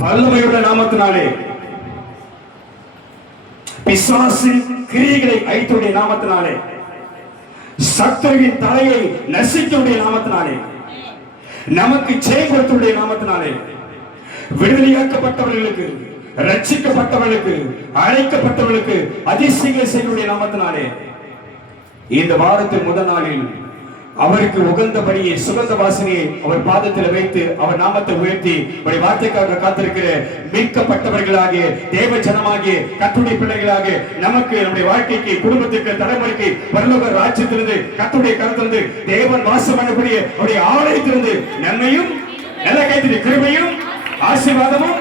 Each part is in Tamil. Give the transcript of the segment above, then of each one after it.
வல்லமையுள்ள நாமத்தினாலே பிசாசின் கிரியைகளை அழித்துடைய நாமத்தினாலே சத்துருவின் தலையை நசித்துடைய நாமத்தினாலே நமக்கு ஜெயம் கொடுத்துடைய நாமத்தினாலே விடுதலையாக்கப்பட்டவர்களுக்கு ரட்சிக்கப்பட்டவர்களுக்கு அழைக்கப்பட்டவர்களுக்கு அதிசயங்களை செய்யக்கூடிய நாமத்தினாலே இந்த வாரத்தின் முதல் நாளில் அவருக்கு உகந்தபடியே சுகந்த வாசனையை அவர் பாதத்தில் வைத்து அவர் நாமத்தை உயர்த்தி அவருடைய வார்த்தைக்காக காத்திருக்கிற மீட்கப்பட்டவர்களாகிய தேவ ஜனமாகிய கர்த்தருடைய பிள்ளைகளாக நமக்கு நம்முடைய வாழ்க்கைக்கு குடும்பத்துக்கு தலைமுறைக்கு பரலோக ராஜ்யத்திலிருந்து கர்த்தருடைய கருத்திலிருந்து தேவன் வாசம் பண்ணக்கூடிய அவருடைய ஆலயத்திலிருந்து நன்மையும் நல்ல கைத்திரி கிருபையும் ஆசீர்வாதமும்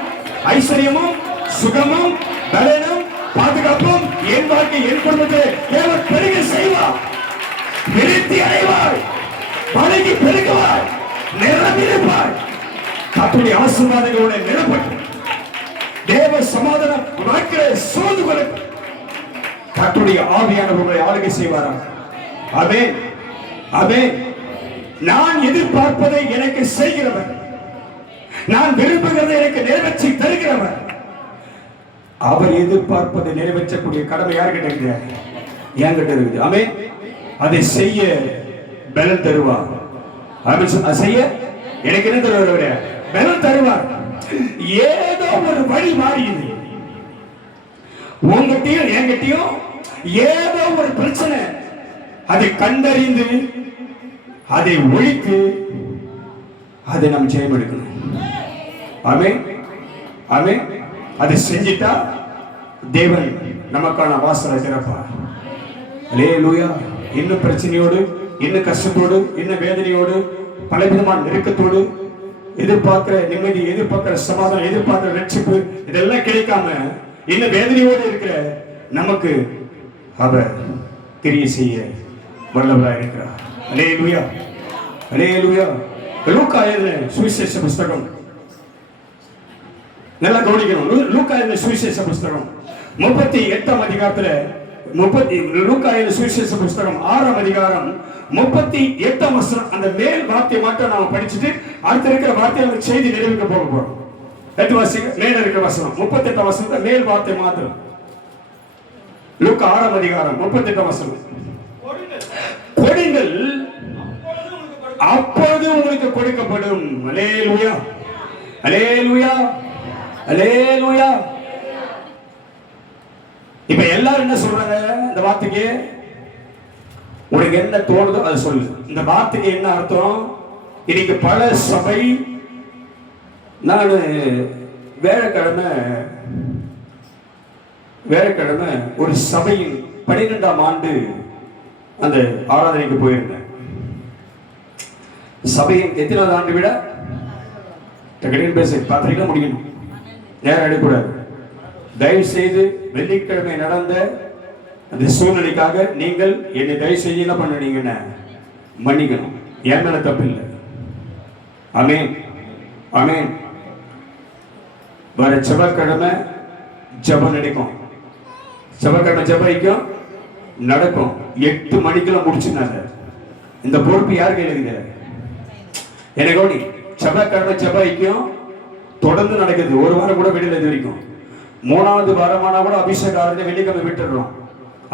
ஐஸ்வர்யமும் சுகமும் பலனும் பாதுகாப்பும் என் வாழ்க்கை என் குடும்பத்தை தேவன் பெருக செய்வார். விருத்தி அடைவாய், பழகி பெருகுவாய், நிரம்பியிருப்பாய். கர்த்தருடைய ஆசீர்வாதங்களோட நிரப்பட்டு தேவ சமாதானம் வாழ்க்கையை சூழ்ந்து கொள்ளும். கர்த்தருடைய ஆவியானவர் உங்களை ஆளுகை செய்வாரா? ஆமென், ஆமென். நான் எதிர்பார்ப்பதை எனக்கு செய்கிறவர், நான் விரும்புகிறதை எனக்கு நிறைவேற்றி தருகிறவர். அவர் எதிர்பார்ப்பதை நிறைவேற்றக்கூடிய கடமை யார்கிட்ட இருக்குது? என்கிட்ட இருக்குது. ஆமென். அதை செய்ய பலன் தருவார். செய்ய எனக்கு என்ன தருவார்? பலன் தருவார். ஏதோ ஒரு வழி மாறியது உங்ககிட்டயும் என்கிட்டயும், ஏதோ ஒரு பிரச்சனை. அதை கண்டறிந்து அதை ஒழித்து அதை நாம் ஜெயம் எடுக்கணும். ஆமென், ஆமென். அதை செஞ்சிட்டா தேவன் நமக்கான வாசலை திறப்பார். அல்லேலூயா. இன்னும் பிரச்சனையோடு, இன்னும் கஷ்டத்தோடு, இன்னும் வேதனையோடு, பலவிதமான நெருக்கத்தோடு எதிர்பார்க்கிற நிம்மதி, எதிர்பார்க்கிற சமாதானம், எதிர்பார்க்கிற ரட்சிப்பு இதெல்லாம் கிடைக்காம இன்னும் வேதனையோடு இருக்கிற நமக்கு அவர் கிரியை செய்ய வல்லவராக இருக்கிறார். அல்லேலூயா, அல்லேலூயா. லூக்கா எழுதின சுவிசேஷ புஸ்தகம் நல்லா கவனிக்கணும். லூக்கா எழுதின சுவிசேஷ புஸ்தகம் 38ஆம் அதிகாரத்துல லூக்கா எழுதின சுவிசேஷ புஸ்தகம் 6ஆம் அதிகாரம் 38ஆம் வசனம். அந்த மேல் வார்த்தை மட்டும் நாம படிச்சுட்டு அடுத்த இருக்கிற வார்த்தை நம்ம செய்தி நிறைவேற்ற போக போறோம். எட்டு வாசிங்க. மேல இருக்கிற வசனம் 38ஆம் வசனத்தை மேல் வார்த்தை மாத்திரம். லூக்கா 6ஆம் அதிகாரம் 38ஆம் வசனம். கொடுங்கள் அப்பொழுது உங்களுக்கு கொடுக்கப்படும். அல்லேலூயா, அல்லேலூயா, அல்லேலூயா. இப்ப எல்லாரும் என்ன சொல்றாங்க இந்த வார்த்தைக்கு? உனக்கு என்ன தோணுதோ அதை சொல்லு. இந்த வார்த்தைக்கு என்ன அர்த்தம்? இன்னைக்கு பல சபை, நான் வேலைக்கிழமை ஒரு சபையின் 12ஆம் ஆண்டு அந்த ஆராதனைக்கு போயிருந்தேன். சபையின் எத்தனாவது ஆண்டு விட டக்குனு பேச பார்த்தீங்கன்னா முடிக்கணும், நேரம் எடுக்கக்கூடாது. தயவு செய்து வெள்ளிக்கிழமை நடந்த அந்த சூழ்நிலைக்காக நீங்கள் என்னை தயவு செய்து என்ன பண்ணீங்கன்னா மன்னிக்கணும். என் மேல தப்பு இல்லை. ஆமென், ஆமென். வர செவ்வாய்க்கிழமை ஜெபம் நடக்கும். செவ்வாய்க்கிழமை ஜெபம் நடக்கும். 8 மணிக்கெல்லாம் முடிச்சுனாங்க. இந்த பொறுப்பு யார் கையில் இருக்குது? எனக்கு செவ்வாய்க்கிழமை ஜெபம் தொடர்ந்து நடக்குது. ஒரு வாரம் கூட விடல. இது வரைக்கும் 3வது வாரமானா கூட அபிஷேக ஆராதனை வெள்ளிக்கிழமை விட்டுறோம்.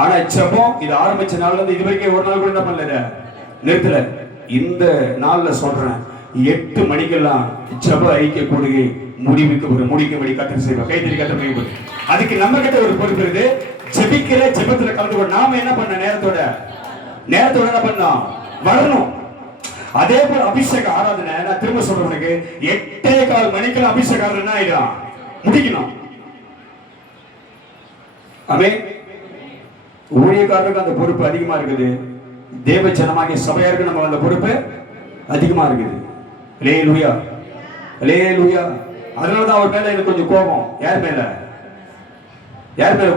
ஆனா ஜெபம் இது ஆரம்பிச்ச நாள்ல இருந்து இது வரைக்கும் ஒரு நாள் கூட என்ன பண்ணல, நிறுத்தல. இந்த நாள்ல சொல்றேன், 8 மணிக்கெல்லாம் ஜெப ஐக்கிய கூடுகை முடிக்கும்படி கத்தர் செய்வார். கைத்தறி கத்தர் மையப்படும். அதுக்கு நம்ம கிட்ட ஒரு பொறுப்பு இருக்கு. ஜெபிக்கிற ஜெபத்துல கலந்து கொண்டு நாம என்ன பண்ண நேரத்தோட என்ன பண்ணோம், வரணும். அதே போல அபிஷேக ஆராதனை நான் திரும்ப சொல்றேன், உனக்கு 8:15 மணிக்கெல்லாம் அபிஷேக ஆராதனை ஆயிடும், முடிக்கணும். ஆமென். ஊழியக்காரருக்கு அந்த பொறுப்பு அதிகமா இருக்குது. தேவ ஜனமாகிய சபையாருக்கு நம்ம அந்த பொறுப்பு அதிகமா இருக்குது. அல்லேலூயா, அல்லேலூயா. அதனாலதான் அவர் மேல எனக்கு கொஞ்சம் கோபம். யார் மேல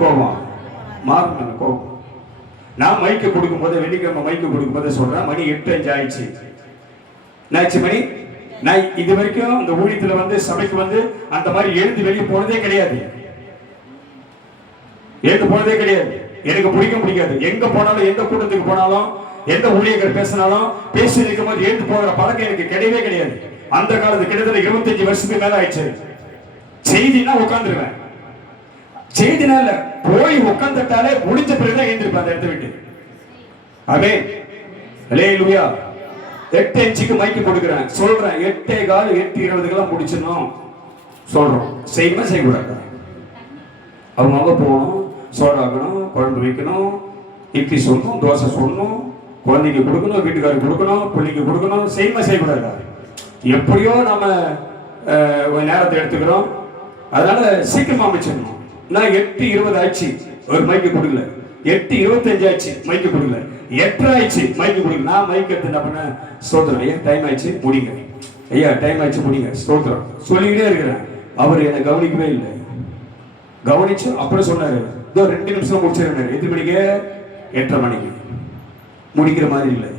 கோபம்? மார்க் மேல கோபம். நான் மைக்கு கொடுக்கும் போது, வெள்ளிக்கிழமை மைக்கு கொடுக்கும் போது சொல்றேன், மணி 8:05 ஆயிடுச்சு. மணி நான் இது வரைக்கும் இந்த ஊழியத்துல சபைக்கு அந்த மாதிரி எழுந்து வெளியே போனதே கிடையாது. எனக்கு பிடிக்காது. எங்க போனாலும், எந்த கூட்டத்துக்கு போனாலும், எந்த ஊழியர்கள் பேசினாலும் பேசி இருக்கும் போது எழுந்து போகிற பழக்கம் எனக்கு கிடையவே கிடையாது. அந்த காலத்து கிட்டத்தட்ட 25 வருஷத்துக்கு மேல ஆயிடுச்சு. செய்தினா உட்காந்துருவேன். செய்தினால போய் உட்காந்துட்டாலே முடிஞ்ச பிறகுதான் எழுந்திருப்பேன் அந்த இடத்த விட்டு. ஆமென். அல்லேலூயா. 8:05 மைக்கு கொடுக்குறேன், சொல்றேன் 8:15 8:20 முடிச்சிடணும் சொல்றோம். செய்யணுமா செய்யக்கூடாது? அவங்க போகணும், சோறாக்கணும், குழம்பு வைக்கணும், இட்லி சொல்லணும், தோசை சொல்லணும், குழந்தைக்கு கொடுக்கணும், வீட்டுக்காரருக்கு கொடுக்கணும், பிள்ளைக்கு கொடுக்கணும். செய்யணுமா செய்யக்கூடாது? எப்படியோ நம்ம நேரத்தை எடுத்துக்கிறோம், அதனால சீக்கிரமா அமைச்சிடணும். நான் 8:20 ஆச்சு ஒரு மைக்கு கொடுக்கல, 8:25 ஆச்சு மைக்கு கொடுக்கல, 8:30 ஆயிடுச்சு மைக்கு கொடுக்கல. நான் மைக் எடுத்து என்ன பண்ண, ஸ்தோத்திரம் ஐயா டைம் ஆயிடுச்சு முடிங்க, ஐயா டைம் ஆயிடுச்சு முடிங்க, ஸ்தோத்திரம் சொல்லிக்கிட்டே இருக்கிறேன். அவர் என்னை கவனிக்கவே இல்லை. கவனிச்சு அப்புறம் சொன்னாரு, இதோ 2 நிமிஷம் முடிச்சிருக்காரு. எத்தனை மணிக்கு? 8:30 மணிக்கு. முடிக்கிற மாதிரி இல்லை.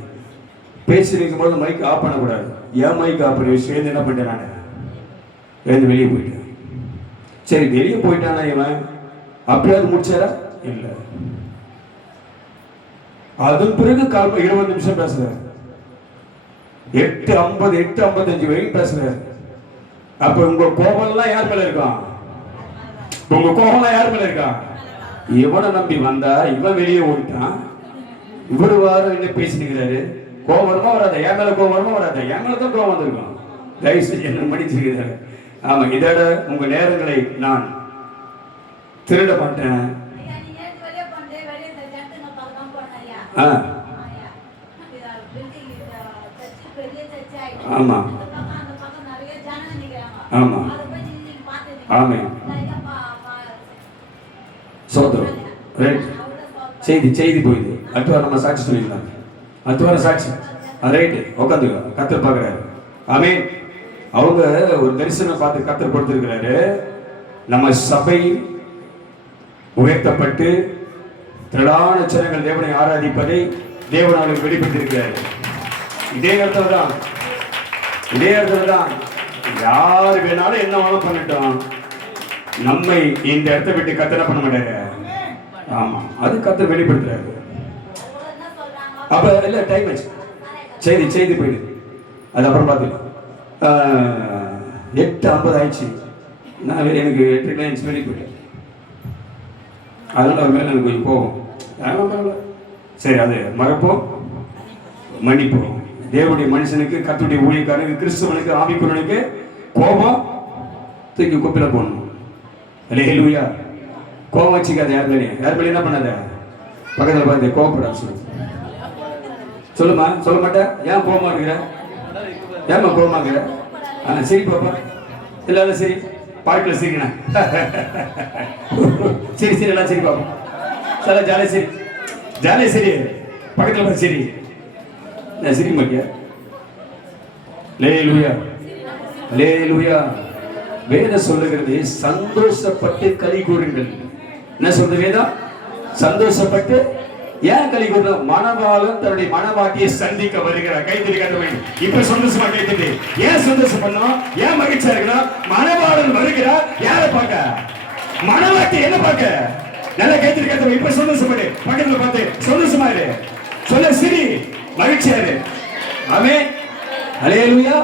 பேசிருக்கும் போது மைக் ஆஃப் பண்ணக்கூடாது. ஏன் மைக் ஆஃப் பண்ணி சேர்ந்து என்ன பண்ணிட்டேன், நான் எழுந்து வெளியே போயிட்டேன். சரி வெளியே போயிட்டானா இவன், அப்படியாவது முடிச்சாரா? இல்லை. அதன் பிறகு 20 நிமிஷம் பேசுறாரு, 8:50 8:55 வரைக்கும் பேசுறாரு. அப்ப உங்க கோபம்லாம் யார் மேல இருக்கான்? உங்க கோபம்லாம் யார் மேல இருக்கான்? இவனை நம்பி வந்தா இவன் வெளியே ஓடிட்டான், இவரு வாரம் என்ன பேசினுக்கிறாரு. கோபம் வருமா வராத? என் மேல கோபம் வருமா வராத? என் மேல தான் கோபம் வந்திருக்கும். தயவு செஞ்சு என்ன மன்னிச்சிருக்கிறாரு. ஆமா, இதோட உங்க நேரங்களை நான் திருட மாட்டேன். ஆமா ஆமா ஆமா சோதரம் ரைட். செய்தி போயிடுது. அடுத்த வாரம் நம்ம சாட்சி சொல்லிடலாம். அடுத்த வாரம் சாட்சி ரைட்டு. உட்காந்துக்க, கத்தர் பார்க்குறாரு. ஆமென். அவங்க ஒரு தரிசனம் பார்த்து கத்தர் கொடுத்திருக்கிறாரு. நம்ம சபை உயர்த்தப்பட்டு திரளான ஜனங்கள் தேவனை ஆராதிப்பதை தேவன் அவர்களுக்கு வெளிப்படுத்தியிருக்கிறார். இதே இடத்துல தான் யார் வேணாலும் என்ன வேணாலும் பண்ணிட்டோம், நம்மை இந்த இடத்தை விட்டு கத்தனை பண்ண மாட்டாரு. ஆமா, அது கத்தர் வெளிப்படுத்துறாரு. அப்ப இல்ல டைம் ஆச்சு, செய்தி போயிடுது. அது அப்புறம் பார்த்துக்கலாம். 8:50 ஆயிடுச்சு. நான் எனக்கு 8 வெளியே போயிட்டேன். அதனால அவர் மேலே எனக்கு கொஞ்சம் போகும். சரி, அது மறப்போம், மன்னிப்போம். தேவனுடைய மனுஷனுக்கு, கர்த்தருடைய ஊழியக்காரனுக்கு, கிறிஸ்தவனுக்கு, ஆவிக்குரியனுக்கு கோபம் தூக்கி குப்பில போடணும். அல்லேலூயா. கோபம் வச்சுக்காத யார் மேலேயும் என்ன பண்ணாத. பக்கத்தில் பார்த்து கோபப்படாது சொல்லுமா, சொல்ல மாட்டேன். ஏன் கோபமா இருக்கிற? ஏமா கோபமா இருக்கிற? சரி பாப்பா, எல்லாரும் சரி, பார்க்கல சரிண்ணா. சரி எல்லாம் சரி பாப்பா, சார் ஜாலியா சரி, பக்கத்தில் பார்த்து சரி. நான் சிரிக்க மாட்டியா? அல்லேலூயா. வேதம் சொல்லுகிறது சந்தோஷப்பட்டு களி கூறுங்கள். என்ன சொல்றது வேதம்? சந்தோஷப்பட்டு. ஏன் களி கூறணும்? மணவாளன் தன்னுடைய மணவாட்டியை சந்திக்க வருகிறார். கைத்தறி கட்டவை இப்ப சந்தோஷமா கைத்தறி. ஏன் சந்தோஷம் பண்ணோம்? ஏன் மகிழ்ச்சியா இருக்கணும்? மணவாளன் வருகிறார். யாரை பார்க்க? மணவாட்டி என்ன பார்க்க? நல்ல கைத்தறி கட்டவை இப்ப சந்தோஷப்படு. பக்கத்துல பார்த்து சந்தோஷமா இரு, சொல்ல சிரி, மகிழ்ச்சியா இரு. ஆமென். அல்லேலூயா.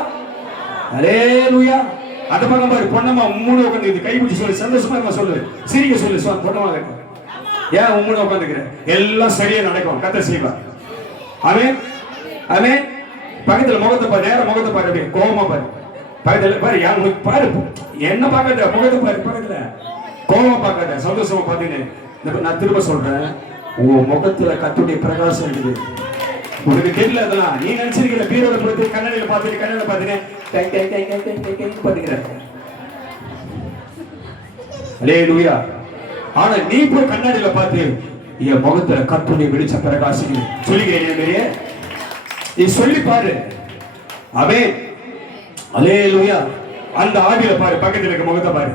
அந்த பக்கம் பாரு, பொண்ணம்மா உம்முன்னு உட்காந்து கை பிடிச்சி சொல்லு, சந்தோஷமா இருமா சொல்லு, சிரிக்க சொல்லு. பொண்ணமா கேட்க ஏன் உம்முன்னு உட்காந்துக்கிற? எல்லாம் சரியா நடக்கும், கத்த செய்வா. ஆமென். பக்கத்துல முகத்தை பாரு, நேர முகத்தை பாரு, அப்படியே கோபமா பாரு. பக்கத்துல பாரு, பாரு என்ன பார்க்காத, முகத்தை பாரு, பக்கத்துல கோபமா பார்க்காத, சந்தோஷமா பாத்தீங்க. நான் திரும்ப சொல்றேன், உன் முகத்துல கர்த்தருடைய பிரகாசம் இருக்குது. உனக்கு தெரியல அதெல்லாம். நீ நினைச்சிருக்கிற பீரோல போய் கண்ணாடியில பார்த்துட்டு அல்லேலூயா. ஆனா நீ போய் கண்ணாடியில பார்த்து என் முகத்துல கர்த்தருடைய வெளிச்ச பிரகாசிக்குது சொல்லிக்கிறேன். நீ சொல்லி பாரு. ஆமென். அல்லேலூயா. அந்த ஆவியில பாரு, பக்கத்துல இருக்க முகத்தை பாரு,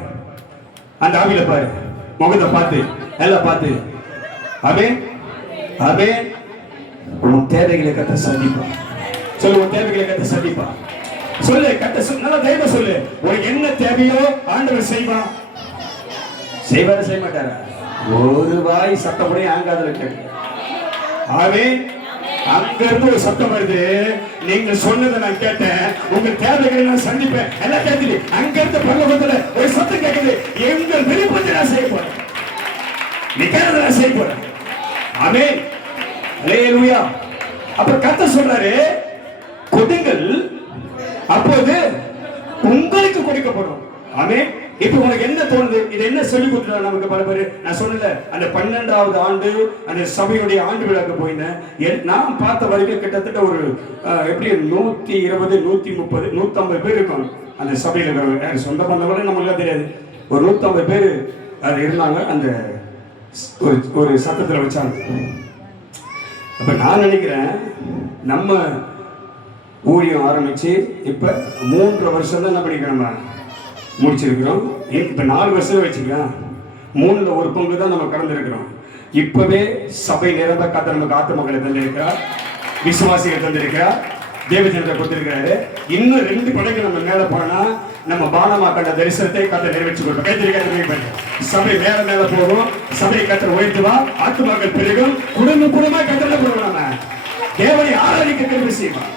அந்த ஆவியில பாரு, முகத்தை பார்த்து எல்லாம் பார்த்து. ஆமென். உன் தேவைகளை கத்த சந்திப்பா. சொல்லு, உன் தேவைகளை கத்த சந்திப்பா. சொல்லு, கத்த நல்லா தைரியமா சொல்லு. உனக்கு என்ன தேவையோ ஆண்டவர் செய்வான். செய்வார செய்ய மாட்டாரா? ஒரு வாய் சத்தம் கூட ஆங்காதுல கேட்க. ஆமென். அங்க இருந்து ஒரு சத்தம் வருது, நீங்க சொன்னதை நான் கேட்டேன், உங்க தேவைகளை நான் சந்திப்பேன். எல்லாம் கேட்குது. அங்க இருந்து பரலோகத்துல ஒரு சத்தம் கேட்க கொடுக்கப்படும். ஆமென். இப்ப உனக்கு என்ன தோணுது? இது என்ன சொல்லி கொடுத்துட்டாங்க நமக்கு பல பேர்? நான் சொன்னல, அந்த 12வது ஆண்டு அந்த சபையுடைய ஆண்டு விழாக்கு போயிருந்தேன். நான் பார்த்த வரைக்கும் கிட்டத்தட்ட ஒரு எப்படி 120 130 150 பேர் இருக்கும் அந்த சபையில இருக்கிறவங்க. சொந்த பந்தவங்களே நம்மளுக்கு தெரியாது. ஒரு 150 பேர் அது இருந்தாங்க. அந்த ஒரு சத்தத்தில் வச்சாங்க. அப்ப நான் நினைக்கிறேன், நம்ம ஊழியம் ஆரம்பிச்சு இப்ப 3 வருஷம் தான் என்ன பண்ணிக்கிறோம், நம்ம முடிச்சிருக்கிறோம். இப்ப 4 வருஷம் வச்சுக்கலாம், 3ல் ஒரு பங்கு தான் நம்ம கடந்திருக்கிறோம். இப்பவே சபை நிரம்ப காத்த நமக்கு ஆத்துமக்களை தந்திருக்கிறார், விசுவாசிகள் தந்திருக்கிறார், தேவஜனத்தை கொடுத்திருக்கிறாரு. இன்னும் 2 படைக்கு நம்ம மேல போனா நம்ம பானமா கண்ட தரிசனத்தை கத்த நிறைவேற்றி கொடுப்போம். கைத்தறி சபை மேல மேல போகும், சபையை கத்தர் உயர்த்துவா, ஆத்துமக்கள் பெருகும், குடும்பமா கத்தல போடுவோம். நம்ம தேவனை ஆராதிக்க கருவி செய்வார்.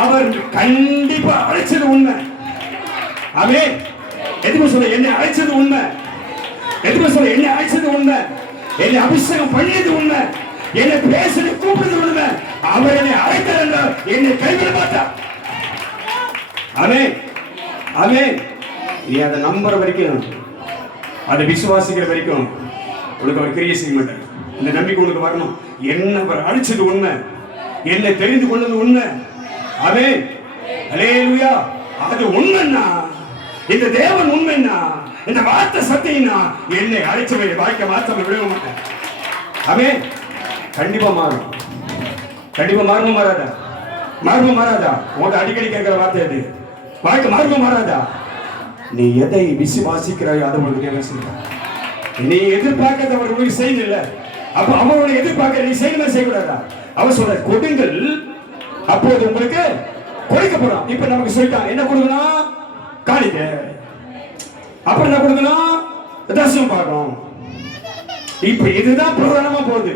அவர் கண்டிப்பா அழைச்சது உண்மை. ஆமென். எதுக்கு சொல்ல, என்னை அழைச்சது உண்மை. எதுக்கு சொல்ல, என்னை அழைச்சது உண்மை. என்னை அபிஷேகம் பண்ணியது உண்மை. என்னை பேச கூப்பிடுறது உண்மை. அவர் என்னை அழைத்தார் என்றால் என்னை கைவிட மாட்டார். ஆமென். ஆமென். நீ அதை நம்புற வரைக்கும், அதை விசுவாசிக்கிற வரைக்கும் உனக்கு அவர் கிரியை செய்ய மாட்டார். இந்த நம்பிக்கை உனக்கு வரணும். என்ன அவர் அழைச்சது உண்மை, என்னை தெரிந்து கொண்டது உண்மை. ஆமென். அல்லேலூயா. அது உண்மைன்னா, இந்த தேவன் உண்மைன்னா, இந்த வார்த்தை சத்தியம்னா, என்னை அழைச்சவை வாழ்க்கை மாற்ற விட மாட்டேன். ஆமென். கண்டிப்பா மாறும். கண்டிப்பா மாறும். மாறாதா? மாறும். மாறாதா? உங்கள்கிட்ட அடிக்கடி கேட்கிற வார்த்தை அது. வாழ்க்கை மாறும். மாறாதா? நீ எதை விசுவாசிக்கிறாயோ அதை உங்களுக்கு தேவை செய்ய. நீ எதிர்பார்க்கறத அவர் உங்களுக்கு செய்யல. அப்ப அவரோட எதிர்பார்க்க நீ செய்யணுமா செய்யக்கூடாதா? அவர் சொல்ற கொடுங்கள், அப்போது உங்களுக்கு கொடுக்கப்படும். இப்ப நமக்கு சொல்லிட்டான், என்ன கொடுக்கணும்? காணிக்க. அப்புறம் என்ன கொடுக்கணும்? தரிசனம் பார்க்கணும். இப்ப இதுதான் பிரதானமா போகுது.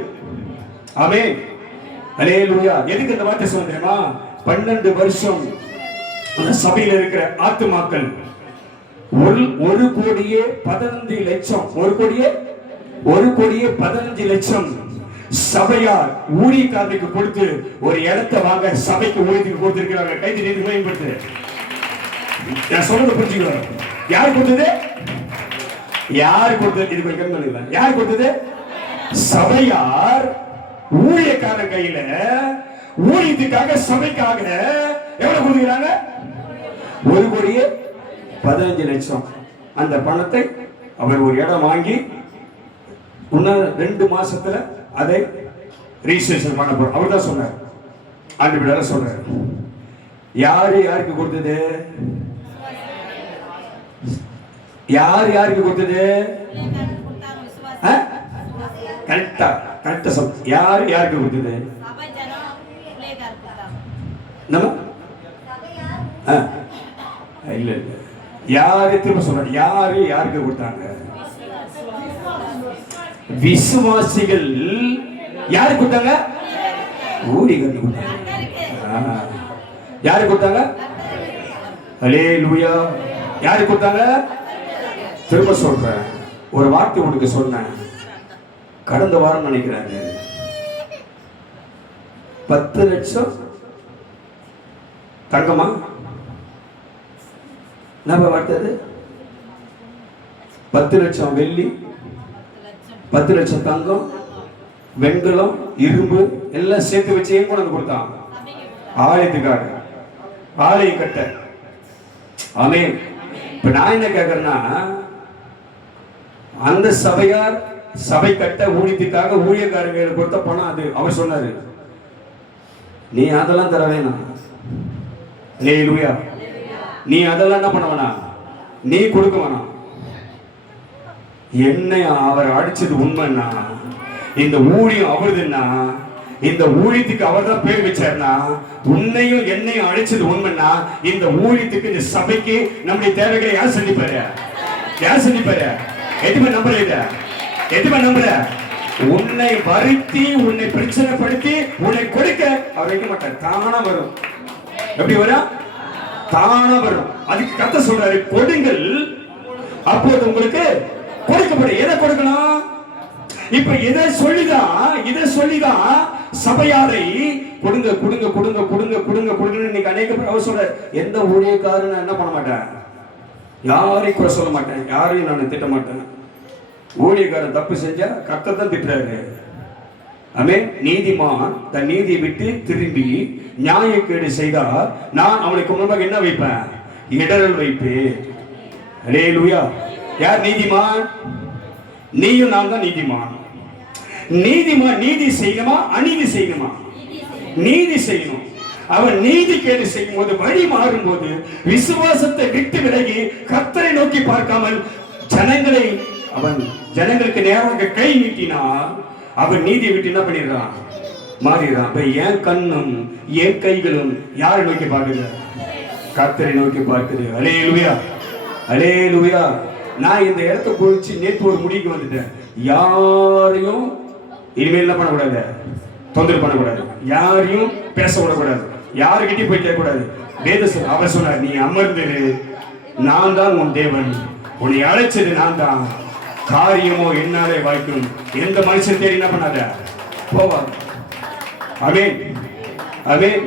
ஆமென். அல்லேலூயா. எதுக்கு இந்த வார்த்தை சொல்ல தெரியுமா? 12 வருஷம் அந்த சபையில இருக்கிற ஆத்துமாக்கள் 1,15,00,000 1,15,00,000 சபையார் ஊழியக்காரனுக்கு கொடுத்து ஒரு இடத்தை வாங்க சபைக்கு ஊழியத்துக்கு கொடுத்திருக்கிறாங்க. கைது நீதி மேம்படுத்து. நான் சொல்றது புரிஞ்சுக்கணும். யார் கொடுத்தது? யார் கொடுத்தது? இது கொஞ்சம் கம்மி. யார் கொடுத்தது? சபையார் ஊழியக்காரன் கையில ஊழியத்துக்காக சபைக்காக எவ்வளவு கொடுக்கிறாங்க? 1,15,00,000. அந்த பணத்தை அவர் ஒரு இடம் வாங்கி இன்னும் 2 மாசத்துல அதை ரிஜிஸ்ட்ரேஷன் பண்ண போறோம். அவர் தான் சொன்னார். ஆண்டு விட சொல்றாரு. யாரு யாருக்கு கொடுத்தது? யார் யாருக்கு கொடுத்தது? கரெக்டா கரெக்டா சொல். யார் யாருக்கு கொடுத்தது? இல்ல இல்ல, யாரு திரும்ப சொல்றாங்க. யாரு யாருக்கு கொடுத்தாங்க? விசுவாசிகள். யாரு கொடுத்தாங்க? ஊழியர்கள் கொடுத்தாங்க. யாரு கொடுத்தாங்க? அல்லேலூயா. யாரு கொடுத்தாங்க? திரும்ப சொல்றேன், ஒரு வார்த்தை உனக்கு சொன்னேன். கடந்த வாரம் நினைக்கிறாங்க 10 லட்சம் தங்கமா? நம்ம வார்த்தை 10 லட்சம் வெள்ளி, 10 லட்சம் தங்கம், வெண்கலம், இரும்பு எல்லாம் சேர்த்து வச்சு ஏன் கொண்டு கொடுத்தான்? ஆலயத்துக்காக, ஆலய கட்ட. ஆமென். இப்ப நான் என்ன கேட்கறேன்னா, அந்த சபையார் சபை கட்ட ஊழியத்துக்காக ஊழியக்காரங்க கொடுத்த பணம் அது. அவர் சொன்னாரு, நீ அதெல்லாம் தர வேணாம். அல்லேலூயா. நீ அதெல்லாம் என்ன பண்ண வேணாம், நீ கொடுக்க வேணாம். என்னை அவர் அடிச்சது உண்மைன்னா, இந்த ஊழியம் அவருதுன்னா, இந்த ஊழியத்துக்கு அவர் தான் பேர் வச்சாருன்னா, உன்னையும் என்னையும் அழைச்சது உண்மைன்னா, இந்த ஊழியத்துக்கு இந்த சபைக்கு நம்முடைய தேவைகளை யார் சந்திப்பாரு? யார் சந்திப்பாரு? எதுவுமே நம்பல. எதுவுமே நம்பல. உன்னை வருத்தி, உன்னை பிரச்சனைப்படுத்தி, உன்னை கொடுக்க அவர் வைக்க மாட்டார். தானா வரும். எப்படி வரும்? தானா வரும். அதுக்கு கத்த சொல்றாரு, கொடுங்கள் அப்போது உங்களுக்கு கொடுக்கப்படும். எதை கொடுக்கணும்? இப்ப இதை சொல்லிதான் சபையாரை கொடுங்க கொடுங்க கொடுங்க கொடுங்க கொடுங்க கொடுங்க. இன்னைக்கு அநேக பேர் அவர் சொல்ற எந்த ஊழியக்காரன் நான் என்ன பண்ண மாட்டேன், யாரையும் குறை சொல்ல மாட்டேன், யாரையும் நான் திட்ட மாட்டேன். ஊழியக்காரன் தப்பு செஞ்சா கர்த்தர் தான் திட்டுறாரு. ஆமென். நீதிமான் தன் நீதியை விட்டு திரும்பி நியாயக்கேடு செய்தால் நான் அவனுக்கு முன்பாக என்ன வைப்பேன், இடரல் வைப்பேன். அல்லேலூயா. யார் நீதிமான்? நீயும் நான் தான் நீதிமான். நீதிமான் நீதி செய்யணுமா அநீதி செய்யணுமா? நீதி செய்யணும். அவன் நீதி கேடு செய்யும் போது, வழி மாறும் போது, விசுவாசத்தை விட்டு விலகி கர்த்தரை நோக்கி பார்க்காமல் ஜனங்களை அவன் ஜனங்களுக்கு நேராக கை நீட்டினான். அவன் நீதியை விட்டு என்ன பண்ணிடுறான், மாறிடுறான். இப்ப என் கண்ணும் என் கைகளும் யாரை நோக்கி பார்க்குது? கர்த்தரை நோக்கி பார்க்குது. அல்லேலூயா, அல்லேலூயா. நான் இந்த இடத்தை குறிச்சு நேற்று ஒரு முடிவுக்கு வந்துட்டேன். யாரையும் இனிமேல் என்ன பண்ணக்கூடாது, தொந்தரவு பண்ணக்கூடாது, யாரையும் பேச விடக்கூடாது, யாருக்கிட்டையும் போய் கேட்கக்கூடாது. வேதம் அவர் சொன்னார், நீ அமர்ந்திரு, நான் தான் உன் தேவன், உன்னை அழைச்சது நான் தான், காரியமோ என்னாலே வாய்க்கும். எந்த மனுஷன் தேடி என்ன பண்ணாத போவார். ஆமென், ஆமென்.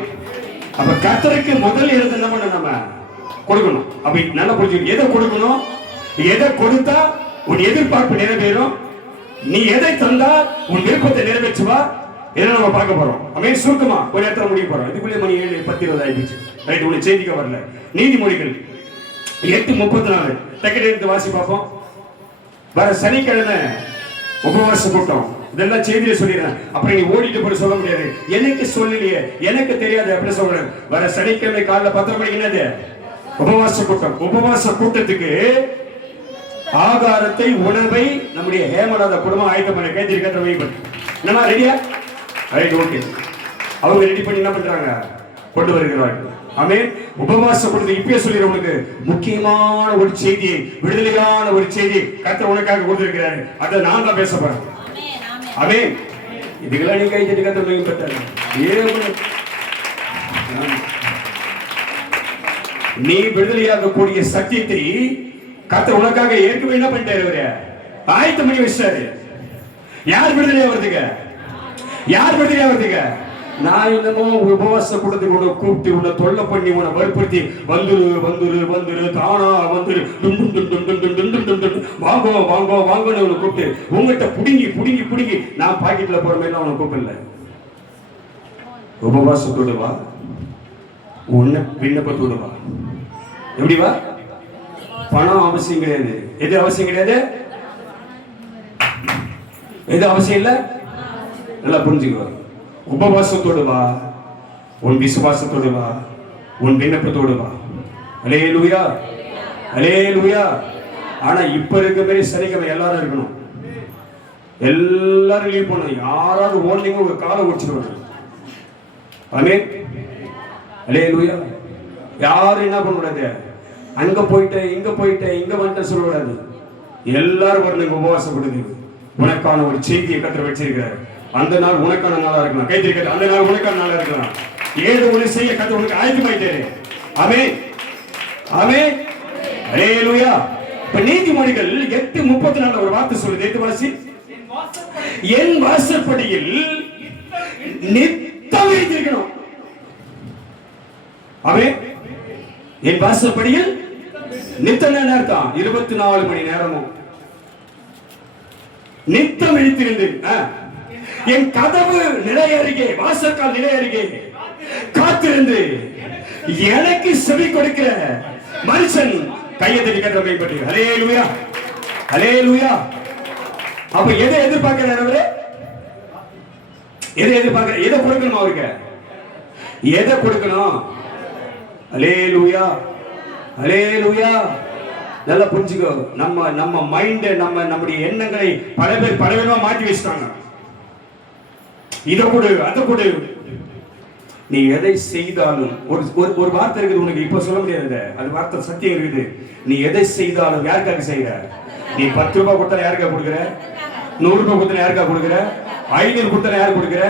அப்ப கர்த்தருக்கு முதல் இடத்தை என்ன பண்ண நம்ம கொடுக்கணும். அப்படி நல்லா புரிஞ்சு, எதை கொடுக்கணும், எதை கொடுத்தா உன் எதிர்பார்ப்பு நிறைவேறும், நீ எதை தந்தா உன் விருப்பத்தை நிறைவேற்றுவா, என்ன நம்ம பார்க்க போறோம். ஆமென். சுருக்கமா ஒரு இடத்துல முடிக்க போறோம். இதுக்குள்ளே மணி 7:10 ஆயிடுச்சு. ரைட், உனக்கு செய்திக்க வரல. நீதிமொழிகள் 8:34 டக்கெட் எடுத்து வாசி பார்ப்போம். வர சனிக்கிழமை உபவாச கூட்டம், இதெல்லாம் செய்தியில சொல்லிடுறேன். அப்புறம் நீ ஓடிட்டு போய் சொல்ல முடியாது, எனக்கு சொல்லலையே, எனக்கு தெரியாது அப்படி சொல்றேன். வர சனிக்கிழமை காலைல 10 மணிக்கு என்னது உபவாச கூட்டம். உபவாச கூட்டத்துக்கு ஆகாரத்தை, உணவை நம்முடைய ஹேமநாத குடும்பம் ஆயத்தம் பண்ண கேட்டிருக்கிற வைப்பது. என்னமா ரெடியா? Right, okay. அவங்க ரெடி பண்ணி என்ன பண்றாங்க, கொண்டு வருகிறார்கள். ஆமென். உபவாச கூட்டத்துக்கு இப்பயே சொல்லிடுறேன், உனக்கு முக்கியமான ஒரு செய்தி, விடுதலையான ஒரு செய்தி கர்த்தர் உனக்காக கொடுத்திருக்கிறாரு. அதை நான் தான் பேச போறேன். ஆமென். இதுக்கெல்லாம் நீ கை தட்டி கர்த்தர் நோய் பெற்றாரு. நீ விடுதலையாக கூடிய சத்தியத்தை கர்த்தர் உனக்காக ஏற்கனவே என்ன பண்ணிட்டாரு, ஆயத்தம் பண்ணி வச்சாரு. யார் விடுதலையா வருதுங்க, யார் விடுதலையா வருதுங்க? நான் என்னமோ உபவாச கூட்டத்துக்கு உன்னை கூப்பிட்டு உன்னை தொல்லை பண்ணி உன்னை வற்புறுத்தி வந்துரு வந்துரு வந்துரு தானா வந்துரு வாங்கோ வாங்கோ வாங்கன்னு உன்னை கூப்பிட்டு உங்ககிட்ட புடுங்கி புடுங்கி புடுங்கி நான் பாக்கெட்ல போற மாதிரி அவனை கூப்பிடல. உபவாசத்தோடு வா, உன்னை விண்ணப்பத்தோடு வா. எப்படி வா? பணம் அவசியம் கிடையாது. எது அவசியம் கிடையாது? எது அவசியம் இல்ல? நல்லா புரிஞ்சுக்கோ. உபவாசத்தோடு வா, உன் விசுவாசத்தோடு வா, உன் விண்ணப்பத்தோடு வா. அல்லேலூயா, அல்லேலூயா. ஆனா இப்ப இருக்க மாதிரி சனிக்கிழமை எல்லாரும் இருக்கணும், எல்லாரும் லீவ் பண்ணணும். யாராவது ஓன்லிங்க ஒரு காலை ஒடிச்சிருவாங்க. ஆமென், அல்லேலூயா. யாரும் என்ன பண்ணக்கூடாது, அங்க போயிட்டேன் இங்க போயிட்டேன் இங்க வந்துட்டேன் சொல்லக்கூடாது. எல்லாரும் வரணும். உபவாசம் கொடுங்க. உனக்கான ஒரு செய்தியை கற்று வச்சிருக்கிறார். அந்த நாள் உனக்கான நாளா இருக்கலாம். கைத்திருக்கிறது, அந்த நாள் உனக்கான நாளா இருக்கலாம். ஏதோ ஒன்று செய்ய கற்று உனக்கு ஆயத்தமாயிட்டேன். ஆமென், ஆமென், அல்லேலூயா. இப்ப நீதிமொழிகள் 8:34 ஒரு வார்த்தை சொல்லுது. எட்டு வாசி. என் வாசற்படியில் நித்தம் வைத்திருக்கணும். ஆமென். என் வாசற்படியில் நித்தம் என்ன அர்த்தம்? 24 மணி நேரமும் நித்தம் விழித்திருந்து, என் கதவு நிலை அருகே, வாசற்கால் நிலை அருகே காத்திருந்து எனக்கு செவி கொடுக்கிற மனுஷன் கையை தட்டி கட்ட மேம்பட்டு. அல்லேலூயா, அல்லேலூயா. அப்ப எதை எதிர்பார்க்கிறார் அவரு? எதை எதிர்பார்க்கிற? எதை கொடுக்கணும் அவருக்கு? எதை கொடுக்கணும்? அல்லேலூயா, அல்லேலூயா. நல்லா புரிஞ்சுக்கோ. நம்ம மைண்ட், நம்முடைய எண்ணங்களை பல பேர் பலவிதமா மாற்றி வச்சுட்டாங்க. இதை கொடு, அதை கொடு. நீ எதை செய்தாலும் ஒரு வார்த்தை இருக்குது உனக்கு, இப்ப சொல்ல முடியாது. அது வார்த்தை சத்தியம் இருக்குது. நீ எதை செய்தாலும் யாருக்காக செய்யற? நீ 10 ரூபாய் கொடுத்தா யாருக்கா கொடுக்குற? 100 ரூபாய் கொடுத்தா யாருக்கா கொடுக்குற? 500 கொடுத்தா யாரு கொடுக்குற?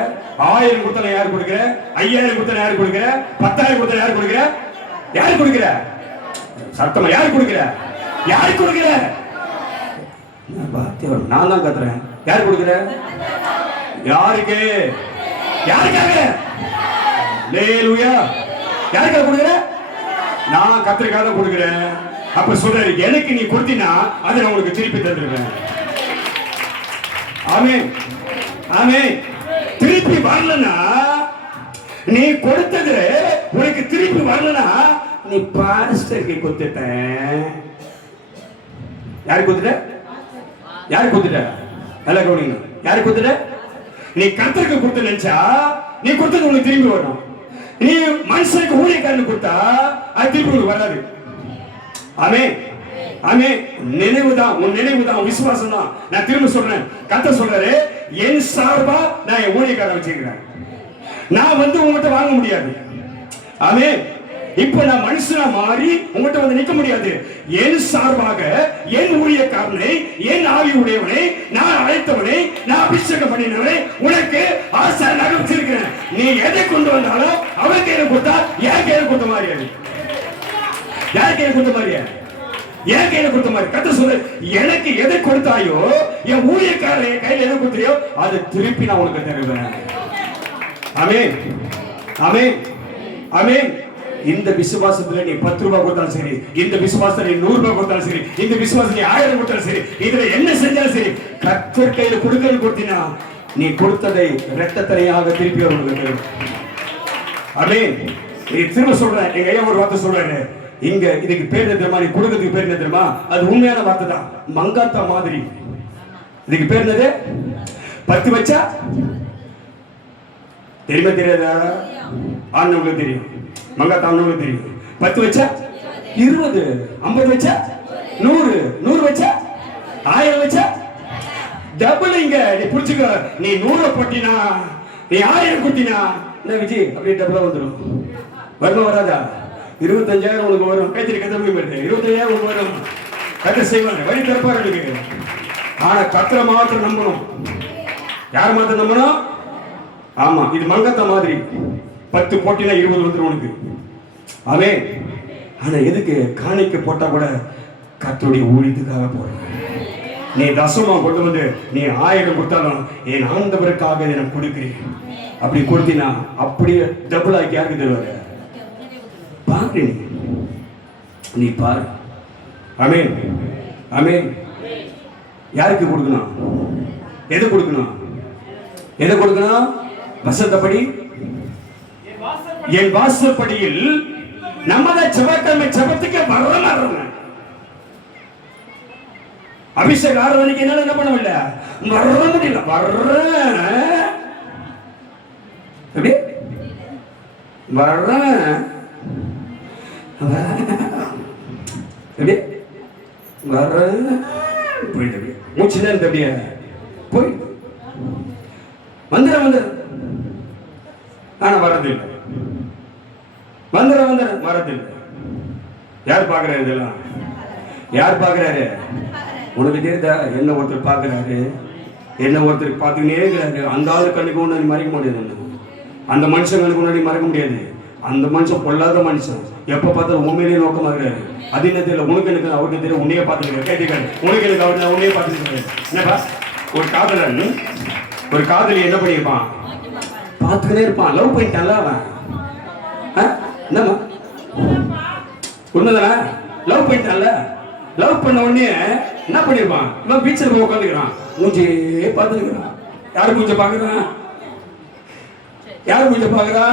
1000 கொடுத்தா யாரு கொடுக்குற? 5000 கொடுத்தா யாரு கொடுக்குற? 10,000 கொடுத்தா யாரு கொடுக்குற? யாரு கொடுக்குற? சத்தமா யாரு கொடுக்குற? யாரு கொடுக்குற? நான் தான் கத்துறேன். யாரு கொடுக்குற? யாருக்கு? யாருக்காக? அல்லேலூயா. யாருக்காக கொடுக்குற? நான் கர்த்தருக்காக தான் கொடுக்குறேன். அப்ப சொல்றாரு, எனக்கு நீ கொடுத்தீனா அதை நான் உனக்கு திருப்பி தந்துடுவேன். ஆமென், ஆமென். திருப்பி வரலனா, நீ கொடுத்தது உனக்கு திருப்பி வரலனா, நீ பாஸ்டருக்கு கொடுத்துட்ட. யாருக்கு கொடுத்துட்ட? யாருக்கு கொடுத்துட்ட? நல்லா கவனிங்க. யாருக்கு கொடுத்துட்ட? நீ கர்த்தருக்கு கொடுத்து நினைச்சா நீ கொடுத்தது உனக்கு திரும்பி வரும். நீ மனுஷனுக்கு ஊழியக்காரனுக்கு கொடுத்தா அது திருப்பி உனக்கு வராது. ஆமென், ஆமென். நினைவுதான், உன் நினைவுதான், விசுவாசம் தான். நான் திரும்ப சொல்றேன், கர்த்தர் சொல்றாரு, என் சார்பா நான் என் ஊழியக்காரன் வச்சிருக்கிறேன். நான் உங்ககிட்ட வாங்க முடியாது. ஆமென். இப்ப நான் மனுஷனா மாறி உங்ககிட்ட வந்து நிக்க முடியாது. என் சார்பாக என் ஊழியக்காரனை, என் ஆவி உடையவனை, நான் அழைத்தவனை, நான் அபிஷேகம் பண்ணினவனை உனக்கு ஆசாரியனாக வச்சிருக்கிறேன். நீ எதை கொண்டு வந்தாலும் அவன் கையில கொடுத்தா என் கையில கொடுத்த மாதிரியாது. யார் கையில கொடுத்த மாதிரியா? என் கையில கொடுத்த மாதிரி. கர்த்தர் சொல்ற, எனக்கு எதை கொடுத்தாயோ, என் ஊழியக்காரன் கையில எதை கொடுத்தியோ அதை திருப்பி நான் உனக்கு தருவேன். ஆமென், ஆமென், ஆமென். இந்த விசுவாசத்துல நீ 10 ரூபாய் கொடுத்தாலும் சரி, இந்த விசுவாசத்துல நீ 100 ரூபாய் கொடுத்தாலும் சரி, இந்த விசுவாசத்துல நீ 1000 கொடுத்தாலும் சரி, இதுல என்ன செஞ்சாலும் சரி, கர்த்தர் கையில கொடுக்கிறது கொடுத்தினா நீ கொடுத்ததை இரட்டத்தனையாக திருப்பி அவங்களுக்கு. ஆமென். நீ திரும்ப சொல்றேன், எங்க ஐயா ஒரு வார்த்தை சொல்றாரு இங்க, இதுக்கு பேர் என்ன தெரியுமா? நீ கொடுக்கிறதுக்கு பேர் என்ன தெரியுமா? அது உண்மையான வார்த்தை தான், மங்காத்தா மாதிரி. இதுக்கு பேர் என்னது? 10 வச்சா தெரியுமா தெரியாதா? ஆண்களுக்கு தெரியும், மங்காத்தா ஆண்களுக்கு தெரியும். 10 வச்சா 20, 50 வச்சா 100, 100 வச்சா 1000 வச்சா டபுள். இங்க நீ புடிச்சுக்க, நீ 100 போட்டினா, நீ 1000 கொடுத்தினா என்ன விஜய் அப்படியே டபுளா வந்துடும். வருமா வராதா? 25,000 உங்களுக்கு வரும். கைத்தறி கதை போய் 25,000 உங்களுக்கு வரும். கதை செய்வாங்க, வழி திறப்பாரு எனக்கு. ஆனா கத்திர மாத்திரம் நம்பணும். யார் மாத்திரம் நம்பணும்? ஆமா, இது மங்கத்த மாதிரி. 10 போட்டினா 20 வந்துடும் உனக்கு. ஆமென். ஆனா எதுக்கு? காணிக்க போட்டா கூட கர்த்தருடைய ஊழியத்துக்காக போறேன். நீ தசமா கொண்டு வந்து நீ 1000 கொடுத்தாலும் என் ஆண்டவருக்காக நான் கொடுக்கிறேன். அப்படி கொடுத்தினா அப்படியே டபுள் ஆக்கி யாருக்கு தருவாரு? பாரு, நீ பாரு. ஆமென், ஆமென். யாருக்கு கொடுக்கணும்? எது கொடுக்கணும்? எதை கொடுக்கணும்? வசந்தப்படி என் வாசற்படியில் நம்ம தான் செவ்வாய்க்கிழமை செபத்துக்கு வரணும். அபிஷேக ஆராதனைக்கு என்னால என்ன பண்ண முடியல, வர முடியல. எப்படி வர்ற? எப்படி வர்ற? போயிட்டு மூச்சு நேரம் அப்படியே போய் வந்துட ஆனா வரதில்லை. வந்துட வரதில்லை. யார் பாக்குறாரு இதெல்லாம்? யார் பாக்குறாரு? உனக்கு தெரியுதா? என்ன ஒருத்தர் பாக்குறாரு, என்ன ஒருத்தர் பார்த்துக்கினே இருக்கிறாரு. அந்த ஆளு கண்ணுக்கு ஒண்ணு மறைக்க முடியாது, அந்த மனுஷன் கண்ணுக்கு முன்னாடி மறைக்க முடியாது. அந்த மனுஷன் பொல்லாத மனுஷன், எப்ப பார்த்தாலும் உண்மையிலேயே நோக்கமாகிறாரு. அது என்ன தெரியல, உனக்கு எனக்கு அவருக்கு தெரியல, உன்னையே பார்த்துருக்காரு. கேட்டுக்காரு, உனக்கு எனக்கு அவர் உன்னையே பார்த்துருக்காரு. என்னப்பா ஒரு காதலன், ஒரு காதலி என்ன பண்ணியிருப்பான்? பார்த்துக்கிட்டே இருப்பான். லவ் பண்ணிட்டான்ல அவன். என்னம்மா உண்மைதானே? லவ் பண்ணிட்டான்ல. லவ் பண்ண உடனே என்ன பண்ணிருப்பான்? இவன் பீச்சில் போய் உட்காந்துக்கிறான், மூஞ்சியே பார்த்துக்கிறான். யாரு மூஞ்ச பாக்குறான்? யாரு மூஞ்ச பாக்குறா?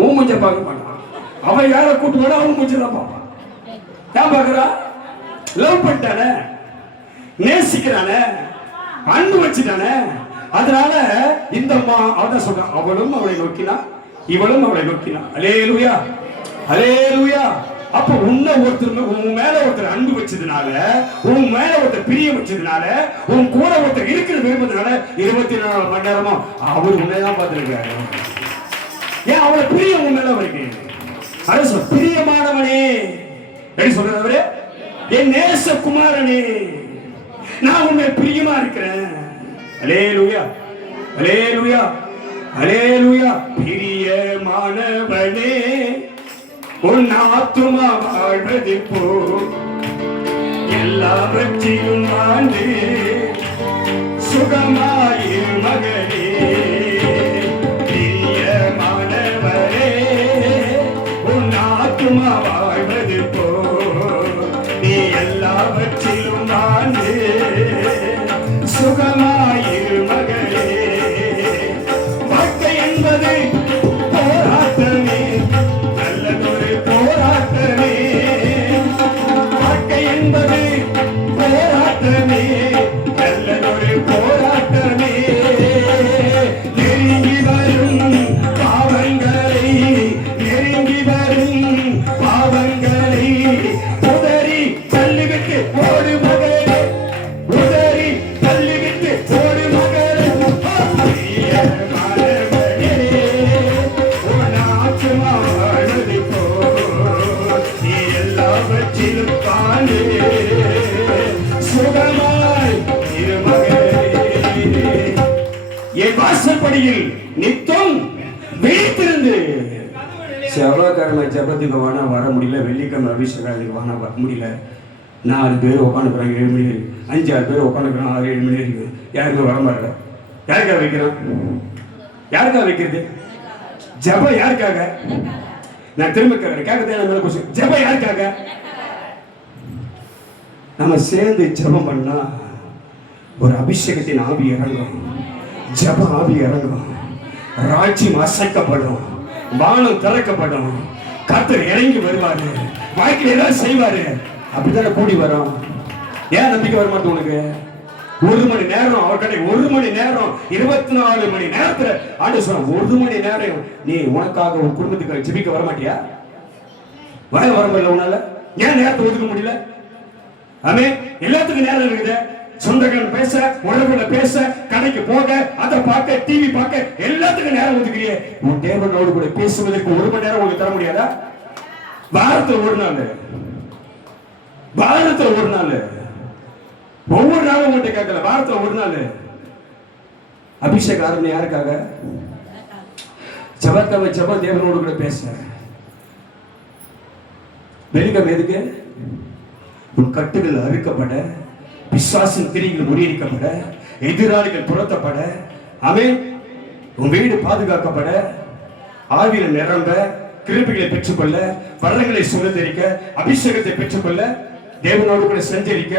உன் மூஞ்ச பார்க்க மாட்டான். அவன் யாரை கூட்டு வேணா அவன் மூஞ்ச தான் பார்ப்பான். ஏன் பாக்குறா? லவ் பண்ணிட்டானே, நேசிக்கிறானே, அன்பு வச்சுட்டானே. அதனால இந்த அவதான் சொல்றான், அவளும் அவளை நோக்கினா, இவளும் அவளை நோக்கினா. அல்லேலூயா, அல்லேலூயா. அப்ப உன்னை ஒருத்தர், உன் மேல ஒருத்தர் அன்பு வச்சதுனால, உன் மேல ஒருத்தர் பிரியம் வச்சதுனால, உன் கூட ஒருத்தர் இருக்கிற விரும்புறதுனால 24 மணி நேரமும் அவர் உன்னைதான் பார்த்திருக்காரு. ஏன் அவளை பிரியம் உன் மேல இருக்கு? அது சொல், பிரியமானவனே எப்படி சொல்றவரு, என் நேசகுமாரனே, நான் உன்னை பிரியமா இருக்கிறேன். அல்லேலூயா, அல்லேலூயா, அல்லேலூயா. பிரியமானவனே, உன் ஆத்துமா வாழ்வது போ எல்லாவற்றையும் ஆண்டு சுகமாயிரு மகளே. எல்லாவற்றிலும் ஆண்டு சுகமாயிரு மகளே. வாழ்க்கை என்பது போராட்டமே, நல்லதொரு போராட்டமே. வாழ்க்கை என்பது போராட்டமே, நல்லதொரு போராட்டமே. நெருங்கி வரும் பாவங்களை, நெருங்கி வரும் பாவங்களை உதறி தள்ளிவிட்டு ஓடு மகளே, உதறி தள்ளிவிட்டு ஓடு மகளே. உன் ஆத்மா அழுது போ, நீ எல்லாவற்றிலும் காணே சுகமாய் இரு மகளே. என் வாசற்படியில் நித்தம் விழித்திருந்து. செவ்வாய்க்கிழமை ஜபத்துக்கு வானா வர முடியல, வெள்ளிக்கிழமை அபிஷேகம் வானா வர முடியல. 4 பேர் உட்காந்துக்கிறாங்க, 7 மணி வரைக்கும். 5-6 பேர் உட்காந்துக்கிறான், 6-7 மணி வரைக்கும். யாருமே வர மாட்டேன். யாருக்காக வைக்கிறான்? யாருக்காக வைக்கிறது ஜபம்? யாருக்காக? நான் திரும்ப கேட்க ஜபம் யாருக்காக? நம்ம சேர்ந்து ஜபம் பண்ணா ஒரு அபிஷேகத்தின் ஆவி இறங்கும், ஜப ஆவி இறங்கும், ராஜ்யம் அசைக்கப்படும், வானம் திறக்கப்படும், கர்த்தர் இறங்கி வருவாரு, வாழ்க்கையில ஏதாவது செய்வாரு. அப்படித்தானே கூடி வரும். ஏன் நம்பிக்கை வர மாட்டேன் உனக்கு? 1 மணி நேரம் அவர் கடை, 1 மணி நேரம் 24 மணி நேரத்துல ஆண்டு சொல்ல 1 மணி நேரம் நீ உனக்காக உன் குடும்பத்துக்கு ஜெபிக்க வர மாட்டியா? வர முடியல உன்னால? ஏன் நேரத்தை ஒதுக்க முடியல? ஆமே, எல்லாத்துக்கும் நேரம் இருக்குது. சொந்தங்கள் பேச, உறவுல பேச, கடைக்கு போக, அதை பார்க்க, டிவி பார்க்க, எல்லாத்துக்கும் நேரம் ஒதுக்குறியே. உன் தேவனோடு கூட பேசுவதற்கு 1 மணி நேரம் உங்களுக்கு தர முடியாதா? வாரத்துல ஒரு நாள், வாரத்துல ஒரு நாள், ஒவ்வொரு நாளும் உங்கள்கிட்ட கேட்கல, வாரத்துல ஒரு நாள் அபிஷேக ஆரம்பி. யாருக்காக? ஜபத்தவ ஜப தேவனோடு கூட பேச. வெள்ளிக்கிழமை எதுக்கு? உன் கட்டுகள் அறுக்கப்பட, பிசாசின் கிரிகள் முறியடிக்கப்பட, எதிராளிகள் துரத்தப்பட, ஆமென், உன் வீடு பாதுகாக்கப்பட, ஆவியில நிரம்ப, கிருபைகளை பெற்றுக்கொள்ள, வரங்களை சுதந்திரிக்க, அபிஷேகத்தை பெற்றுக்கொள்ள, தேவனோடு கூட சஞ்சரிக்க.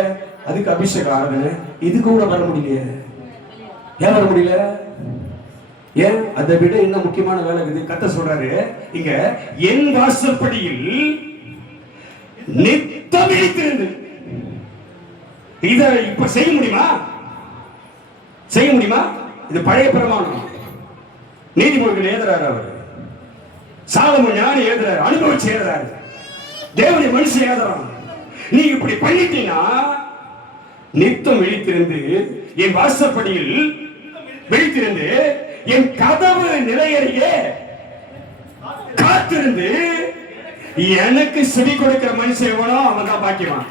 அதுக்கு அபிஷேக ஆராதனை. இது கூட வர முடியலையே. ஏன் வர முடியல? ஏன்? அதை விட இன்னும் முக்கியமான வேலை இருக்குது. கர்த்தர் சொல்றாரு இங்க, என் வாசற்படியில் நித்தம் விழித்திருந்து. இதை இப்ப செய்ய முடியுமா? செய்ய முடியுமா? இது பழைய பிரமாணம். நீதிமொழிகள் எழுதுறாரு அவர், சாலமோன் ஞானி எழுதுறாரு, அனுபவிச்சு எழுதுறாரு, தேவனுடைய மனுஷன் எழுதுறான். நீ இப்படி பண்ணிட்டீங்கன்னா, நித்தம் விழித்திருந்து என் வாசற்படியில் விழித்திருந்து என் கதவு நிலையறியே காத்திருந்து எனக்கு செவி கொடுக்கிற மனுஷன் எவனோ அவன் தான் பாக்கியவான்.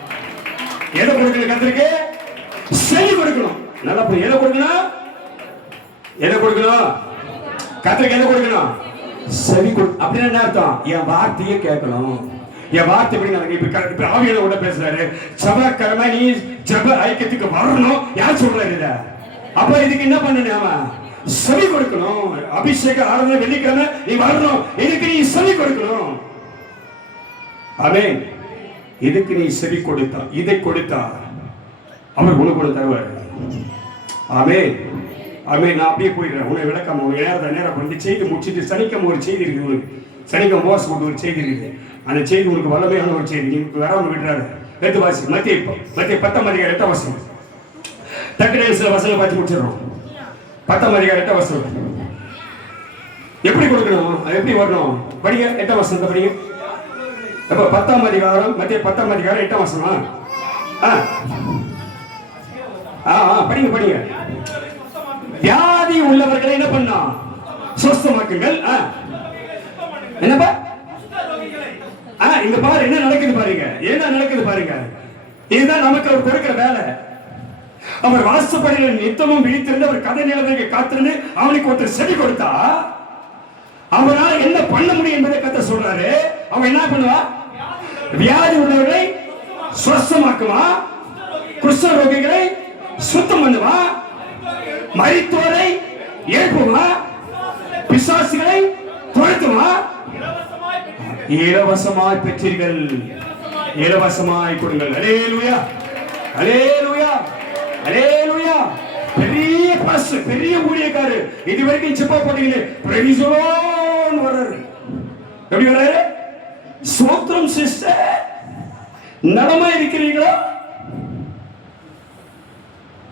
எதை கொடுக்கணும்? கத்திரிக்கு செவி கொடுக்கணும். நல்லா போய் எதை கொடுக்கணும்? எதை கொடுக்கணும்? கத்திரிக்கு எதை கொடுக்கணும்? செவி கொடு. அப்படின்னு என்ன அர்த்தம்? என் வார்த்தையே கேட்கணும். என் வார்த்தை எப்படி நடக்கு? இப்ப ஆவியில கூட பேசுறாரு, செவ்வாய்க்கிழமை நீ ஜப ஐக்கியத்துக்கு வரணும். யார் சொல்றாரு இத? அப்ப இதுக்கு என்ன பண்ணணும்? அவன் செவி கொடுக்கணும். அபிஷேக ஆராதனை வெள்ளிக்கிழமை நீ வரணும். இதுக்கு நீ செவி கொடுக்கணும். ஆமென். இதுக்கு நீ செவி கொடுத்தா, இதை கொடுத்தா அவர் உனக்கு கூட தருவார். ஆமென், ஆமென். நான் அப்படியே போயிடுறேன், உன்னை விளக்காம ஒரு நேரம் வந்து செய்தி முடிச்சுட்டு சனிக்கிழமை ஒரு செய்தி இருக்குது உனக்கு. சனிக்கிழமை மோசம் கொண்டு ஒரு செய்தி இருக்குது. அந்த செய்தி உனக்கு வல்லமையான ஒரு செய்தி. நீ வராமல் விடுறாரு. எடுத்து வாசி. மத்திய 10ஆம் அதிகாரம் 8ஆம் வசனம். டக்குனு சில வசனம் பார்த்து முடிச்சிடறோம். 10ஆம் அதிகாரம் 8ஆம் வசனம். எப்படி கொடுக்கணும்? எப்படி வரணும்? படிங்க. 8ஆம் வசனத்தை படிங்க. அப்ப 10ஆம் அதிகாரம், மத்திய 10ஆம் அதிகாரம் 8ஆம் வசனம். படிங்க படிங்க. வியாதி உள்ளவர்களை என்ன பண்ணா? சுஸ்தமாக்குங்கள். என்னப்பா? இங்க பாரு என்ன நடக்குது பாருங்க, என்ன நடக்குது பாருங்க. இதுதான் நமக்கு அவர் கொடுக்கிற வேலை. அவர் வாசப்படியில் நித்தமும் விழித்திருந்து அவர் கதை நிலவரைக்கு காத்திருந்து அவனுக்கு ஒருத்தர் செவி கொடுத்தா அவனால் என்ன பண்ண முடியும் என்பதை கர்த்தர் சொல்றாரு. அவன் என்ன பண்ணுவா? வியாதி உள்ளவர்களை சுத்தமாக்குவா, குஷ்ட ரோகிகளை சுத்தம் பண்ணுவா, மரித்தோரை எழுப்புவா, பிசாசுகளை துரத்துவா. இலவசமாய் பெற்றீர்கள், இலவசமாய் கொடுங்கள். அல்லேலூயா. அல்லேலூயா, அல்லேலூயா. பெரிய பாஸ்டர், பெரிய ஊழியக்காரர், இது வரைக்கும் ஜெபம் பண்ணீங்களே, பிரைஸ் தி லார்ட் வராரு. எப்படி வராரு? ஸ்தோத்திரம் சிஸ்டர், நலமா இருக்கிறீங்களா?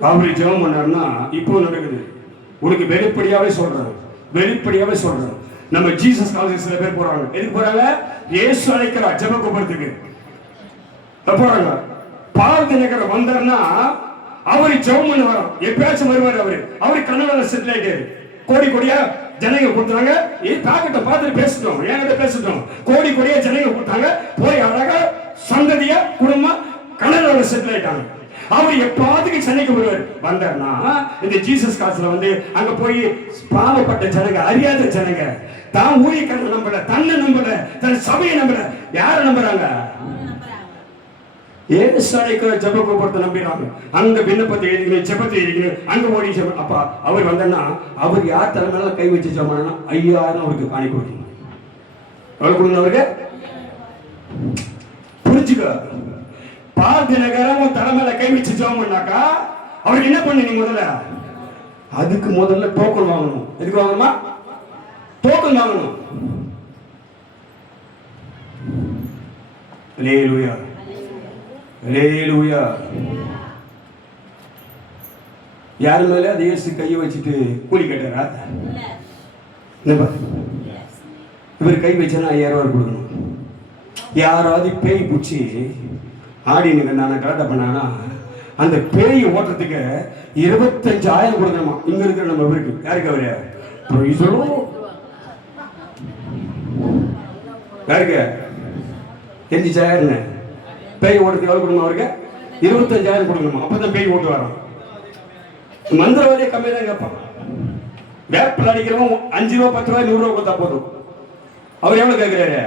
அவரு ஜெபம் பண்ணாருன்னா இப்போ நடக்குது. உனக்கு வெளிப்படையாவே சொல்றாரு, வெளிப்படையாவே சொல்றாரு. நம்ம ஜீசஸ் காலேஜ் சில பேர் போறாங்க. எதுக்கு போறாங்க? இயேசு அழைக்கிறார் ஜெப கூப்பிடுறதுக்கு போறாங்க. பார்த்தினகர் வந்தார்னா அவரு ஜெபம் பண்ண வரோம். எப்பயாச்சும் வருவார். அவரு கன்னடால செட்டில் ஆயிட்டாரு. கோடி கோடியா ஜனங்க கொடுத்தாங்க. தாக்கத்தை பார்த்துட்டு பேசிட்டோம், என்கிட்ட பேசிட்டோம். கோடி கோடியா ஜனங்க கொடுத்தாங்க. போய் அழகா சந்ததியா குடும்பம் கன்னடால செட்டில் ஆயிட்டாங்க. அவர் எப்பாவதுக்கு சென்னைக்கு வருவார். வந்தார்னா இந்த ஜீசஸ் காசுல வந்து அங்க போய் பாவப்பட்ட ஜனங்க, அறியாத ஜனங்க, தான் ஊழியக்காரனை நம்பல, தன்னை நம்பல, தன் சபையை நம்பல, யாரை நம்புறாங்க? ஏசாய்க்கு ஜெப கூப்பிடுறத நம்பிறாங்க. அங்க விண்ணப்பத்தை எழுதிக்கணும், ஜெபத்தை எழுதிக்கணும், அங்க ஓடி ஜெபம். அப்பா அவர் வந்தா அவர் யார் தலைமையில கை வச்சு ஜெபம்னா 5000 அவருக்கு காணி கொடுக்கணும். எவ்வளவு கொடுக்கணும் அவருக்கு? புரிஞ்சுக்க. பார்த்தினகரம் தலைமையில கை வச்சு ஜெபம் பண்ணாக்கா அவருக்கு என்ன பண்ணு? நீ முதல்ல அதுக்கு முதல்ல டோக்கன் வாங்கணும். எதுக்கு வாங்கணுமா? டோக்கன் வாங்கணும். அல்லேலூயா, அல்லேலூயா. யாரு மேல அது இயேசு கையை வச்சுட்டு கூலி கேட்டாரா? இவர் கை வச்சா 5000 கொடுக்கணும். யாராவது பேய் பூச்சி ஆடினுங்க நான் கரெக்டா பண்ணானா அந்த பேயை ஓட்டுறதுக்கு 25000 கொடுக்கணுமா? இங்க இருக்கிற நம்ம இவருக்கு யாருக்கு? அவரு யாருக்கு? 5000 பேய் ஓட்டுறதுக்கு எவ்வளவு கொடுக்கணும்? அவருக்கு 25000 கொடுக்கணுமா? அப்பதான் பேய் ஓட்டு வரோம். மந்திரவாதியை கம்மி தான் கேட்பான். வேப்பில் அடிக்கிறவன் 5 ரூபா 10 ரூபாய் 100 ரூபா கொடுத்தா போதும். அவர் எவ்வளவு கேட்கிறாரு?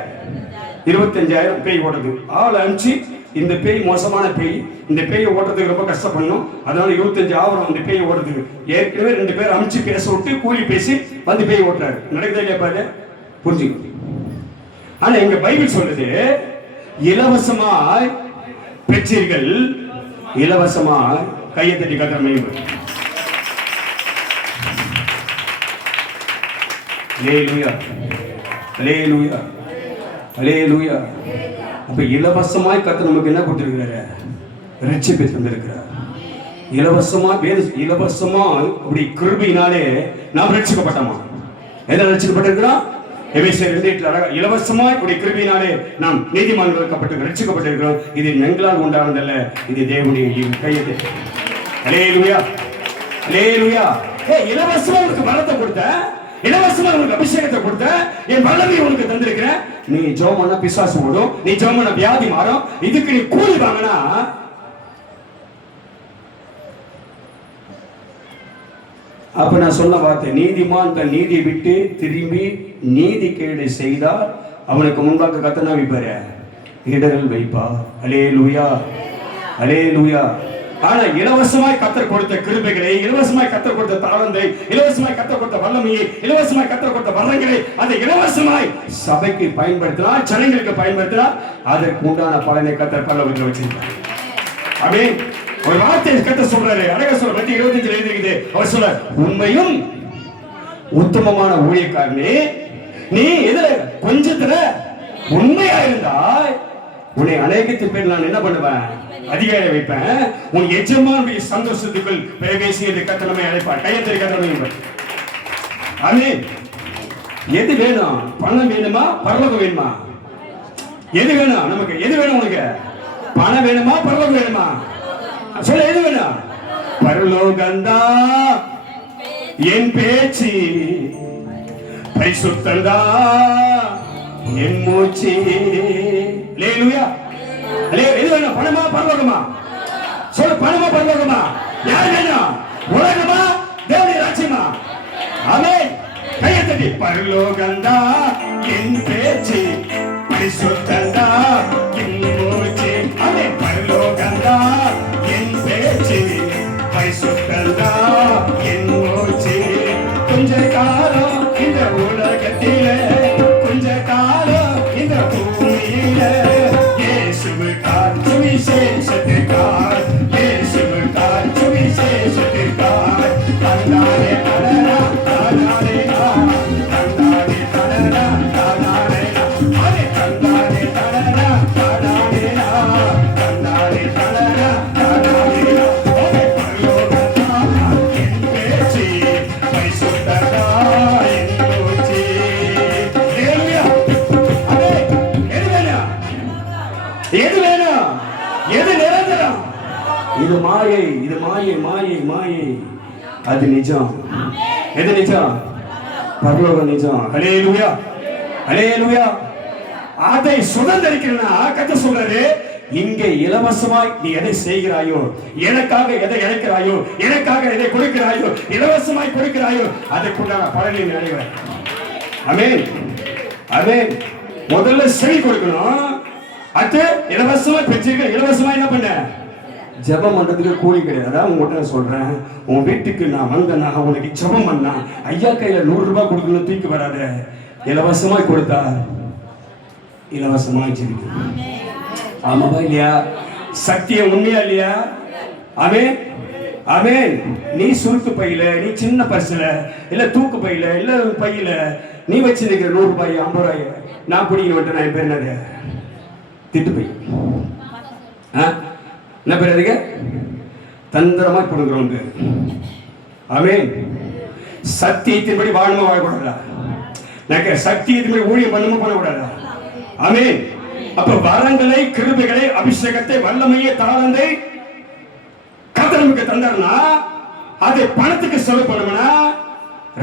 25000 பேய் ஓட்டுறது. ஆள் அனுப்பிச்சு இந்த பேய் மோசமான பேய், இந்த பேயை ஓட்டுறதுக்கு ரொம்ப கஷ்டப்படணும், அதனால 25 ஆவரம் இந்த பேயை ஓட்டுறதுக்கு. ஏற்கனவே 2 பேர் அனுப்பிச்சு பேச விட்டு கூலி பேசி வந்து பேய் ஓட்டுறாரு. நடக்குதா இல்லையா பாரு? புரிஞ்சுக்க. ஆனா எங்க பைபிள் சொல்லுது, இலவசமாய் பெற்றீர்கள், இலவசமாய் கையை தட்டி கட்டுற மையம். அல்லேலூயா, அல்லேலூயா, அல்லேலூயா. அப்ப இலவசமாய் கர்த்தர் நமக்கு என்ன கொடுத்திருக்கிறாரு? ரட்சிப்பை தந்திருக்கிறார். இலவசமா இலவசமா அப்படி கிருபையினாலே நாம் ரட்சிக்கப்பட்டோமா? என்ன ரட்சிக்கப்பட்டிருக்கிறோம்? எபேசியர் 2:8 இலவசமாய் அப்படி கிருபையினாலே நாம் நீதிமான்களாக்கப்பட்டு ரட்சிக்கப்பட்டிருக்கிறோம். இது எங்களால் உண்டானதல்ல, இது தேவனுடைய கையது. அல்லேலூயா, அல்லேலூயா. இலவசமா உனக்கு வரத்தை கொடுத்த, இலவசமா உனக்கு அபிஷேகத்தை கொடுத்த, என் வல்லமை உனக்கு தந்திருக்கிறேன். நீ ஜெபம் பண்ண பிசாசு ஓடும், நீ ஜெபம் பண்ண வியாதி மாறும். இதுக்கு நீ கூலி வாங்கினா அப்ப நான் சொன்ன வார்த்தை, நீதிமான் தன் நீதியை விட்டு திரும்பி நீதி கேடு செய்தால் அவனுக்கு முன்பாக கத்தனா வைப்பாரு, இடர்கள் வைப்பார். அல்லேலூயா, அல்லேலூயா. ஆனா இலவசமாய் கத்தர் கொடுத்த கிருபைகளை, இலவசமாய் கத்தர் கொடுத்த தாளந்தை, இலவசமாய் கத்தர் கொடுத்த வல்லமையை, இலவசமாய் கத்தர் கொடுத்த வரங்களை அந்த இலவசமாய் சபைக்கு பயன்படுத்தினா, ஜனங்களுக்கு பயன்படுத்தினா அதற்கு உண்டான பலனை கத்தர் பரலோகத்தில் வச்சிருக்கார். ஆமென். ஒரு வார்த்தை கத்தர் சொல்றாரு, அழகா சொல்ற மத்திய 25 எழுதிருக்குது. அவர் சொல்ற, உண்மையும் உத்தமமான ஊழியக்காரனே, நீ எதுல கொஞ்சத்துல உண்மையா இருந்தாய், உன்னை அநேகத்தின் பேர் நான் என்ன பண்ணுவேன்? அதிகாரி வைப்பேன். உன் எஜமானுடைய சந்தோஷத்துக்குள் பிரவேசியது கட்டணமே அழைப்பார். கையெழுத்து கட்டணமே. ஆமென். எது வேணும்? பணம் வேணுமா? பரலோகம் வேணுமா? எது வேணும் நமக்கு? எது வேணும் உனக்கு? பணம் வேணுமா? பரலோகம் வேணுமா? சொல்ல, எது வேணும்? பரலோகந்தா என் பேச்சு, பரிசுத்தந்தா என் மூச்சு. அல்லேலூயா. எது வேணும்? பணமா? பரலோகமா? சொல்ல, பணமா? பரலோகமா? யார் வேணும்? உலகமா? தேவனுடைய ராஜ்யமா? ஆமென். கையை தட்டி, பரலோகந்தா என் பேச்சு, பரிசுத்தந்தா என் மூச்சு. ஆமென். பரலோகந்தா என் பேச்சு, பரிசுத்தந்தா என் மூச்சு. கொஞ்ச காலம் இந்த உலகத்திலே, கொஞ்ச காலம் இந்த பூமியிலே, இயேசுவுக்காய் சுவிசேஷத்துக்காய் எது நிரந்தரம்? இது மாயை, இது மாயை, மாயை, மாயை. அது நிஜம். எது நிஜம்? பரலோகம் நிஜம். ஹல்லேலூயா, ஹல்லேலூயா. அதை சுதந்திரிக்கணும்னா கர்த்தர் சொல்றாரு, இங்கே இலவசமாய் நீ எதை செய்கிறாயோ, எனக்காக எதை இழைக்கிறாயோ, எனக்காக எதை கொடுக்கிறாயோ, இலவசமாய் கொடுக்கிறாயோ, அதற்குண்டான பலனை அடைவாய். ஆமென், ஆமென். முதல்ல செவி கொடுக்கணும். அது இலவசமா பெற்றிருக்க. இலவசமா என்ன பண்ண? ஜெபம் பண்றதுக்கு கூலி கிடையாது. அதான் உங்ககிட்ட சொல்றேன், உன் வீட்டுக்கு நான் வந்தேன்னா உனக்கு ஜெபம் பண்ணா ஐயா கையில 100 ரூபாய் கொடுக்கணும் தூக்கி வராத. இலவசமாய் கொடுத்தா இலவசமாய் ஜெபிக்கணும். ஆமாவா இல்லையா? சத்தியம் உண்மையா இல்லையா? ஆமென், ஆமென். நீ சுருக்கு பையில, நீ சின்ன பர்ஸ்ல, இல்ல தூக்கு பையில, இல்ல பையில நீ வச்சிருக்கிற 100 ரூபாய் 50 ரூபாய் நான் பிடிக்கணும். நான் பேர் என்னது? திட்டு பை. என்ன பேர் அதுக்கு? தந்திரமா கொடுக்குறோம் பேர். ஆமென். சத்தியத்தின்படி வாழணுமா வாழக்கூடாதா? சத்தியத்தின்படி ஊழியம் பண்ணுமா பண்ணக்கூடாதா? ஆமென். அப்ப வரங்களை, கிருபைகளை, அபிஷேகத்தை, வல்லமையை, தாளந்தை கர்த்தர் நமக்கு தந்தார்னா அதை பணத்துக்கு செலவு பண்ணணும்னா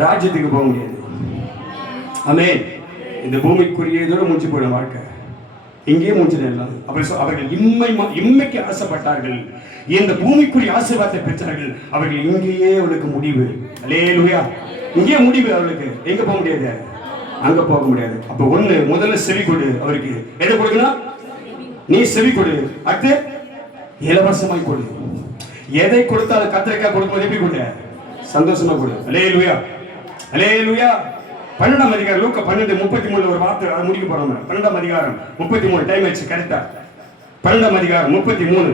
ராஜ்யத்துக்கு போக முடியாது. ஆமென். இந்த பூமிக்குரியதோட முடிச்சு போயிடும் வாழ்க்கை. இங்கேயே முடிச்சிடலாம். அவர்கள் இம்மைக்கு ஆசைப்பட்டார்கள், இந்த பூமிக்குரிய ஆசீர்வாதத்தை பெற்றார்கள். அவர்கள் இங்கேயே அவளுக்கு முடிவு. அல்லேலூயா. இங்கேயே முடிவு அவளுக்கு. எங்க போக முடியாது? அங்க போக முடியாது. அப்ப முதல்ல செவி கொடு. அவருக்கு எதை கொடுக்கணும்? நீ செவி கொடு. அடுத்து இலவசமாய் கொடு. எதை கொடுத்தாலும் கத்திரிக்காய் கொடுக்கும்போது எப்படி கொடு? சந்தோஷமா கொடு. அல்லேலூயா, அல்லேலூயா. 12ஆம் அதிகாரம் லூக்கா 12:33 ஒரு வார்த்தை அதை முடிக்க போறோம். 12ஆம் அதிகாரம் 33 டைம் ஆச்சு கரெக்டா. 12ஆம் அதிகாரம் 33.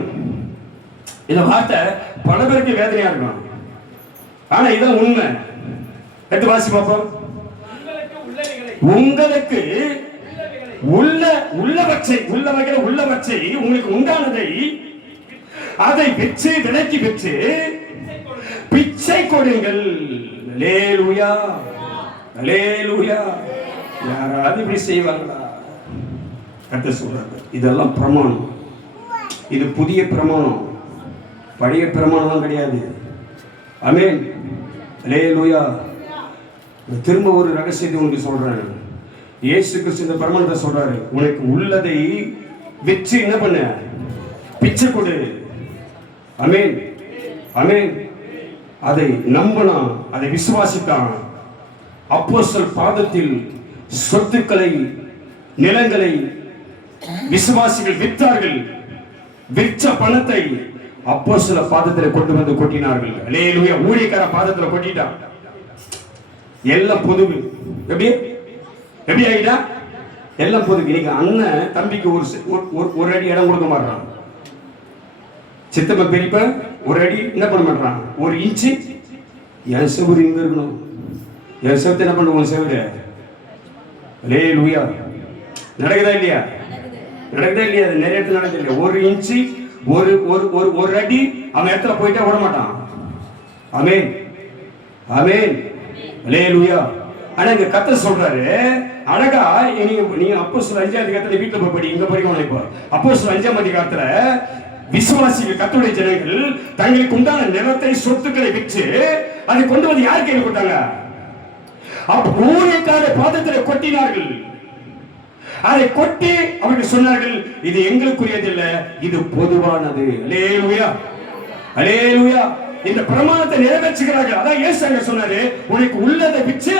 இந்த வார்த்தை பல பேருக்கு வேதனையா இருக்கும். ஆனா இதான் உண்மை. எடுத்து வாசி பார்ப்போம். உங்களுக்கு உள்ளவற்றை உங்களுக்கு உண்டானதை அதை பெற்று விலைக்கு பெற்று பிச்சை கொடுங்கள். அல்லேலூயா, அல்லேலூயா. யாராவது இப்படி செய்வாங்களா? கர்த்தர் சொல்றாரு, இதெல்லாம் பிரமாணம். இது புதிய பிரமாணம், பழைய பிரமாணம் கிடையாது. ஆமென், அல்லேலூயா. திரும்ப ஒரு ரகசியத்தை உங்களுக்கு சொல்றேன். இயேசு கிறிஸ்து இந்த பிரமாணத்தை சொல்றாரு, உனக்கு உள்ளதை விற்று என்ன பண்ண? பிச்சை கொடு. ஆமென், ஆமென். அதை நம்பினான், அதை விசுவாசித்தான். அப்போஸ்தலர் பாதத்தில் சொத்துக்களை, நிலங்களை விசுவாசிகள் விற்றார்கள். விற்ற பணத்தை அப்போஸ்தலர் பாதத்தில் கொண்டு வந்து கொட்டினார்கள். அல்லேலூயா. ஊழியக்கார பாதத்தில் கொட்டிட்டான். எல்லாம் பொதுவு. எப்படி எப்படி ஆகிட்டா? எல்லாம் பொதுவு. இன்னைக்கு அண்ணன் தம்பிக்கு ஒரு அடி இடம் கொடுக்க மாட்டான். சித்தப்ப பெரியப்ப ஒரு அடி என்ன பண்ண மாட்டான்? 1 இன்ச்சு. என் செவுரு இங்க இருக்கணும். என் செவத்தை என்ன பண்ணுவோம்? செவுரு. அல்லேலூயா. நடக்குதா இல்லையா? நடக்குதா இல்லையா? அது நிறைய இடத்துல நடக்குது இல்லையா? 1 இன்ச்சு, ஒரு அடி அவன் இடத்துல போயிட்டா விட மாட்டான். ஆமென், ஆமென், அல்லேலூயா. ஆனா இங்க கர்த்தர் சொல்றாரு அழகா, நீங்க அப்போஸ்தலர் 5ஆம் அதிகாரத்துல வீட்டுல போய் படி. இங்க படிக்கணும். இப்போ அப்போஸ்தலர் 5ஆம் அதிகாரத்துல விசுவாசிகள், கர்த்தருடைய ஜனங்கள் தங்களுக்கு உண்டான நிலத்தை, சொத்துக்களை விற்று அதை கொண்டு வந்து யார் கையில் கொடுத்தாங்க? ஊழியக்கார பாதத்தில் கொட்டினார்கள். அதை கொட்டி அவர்கள் சொன்னார்கள், இது எங்களுக்குரியது இல்ல, இது பொதுவானது. அல்லேலூயா, அல்லேலூயா. இந்த பிரமாணத்தை நிறைவேற்றுகிறார்கள். அதான் இயேசு அங்க சொன்னாரு, உனக்கு உள்ளதை விற்று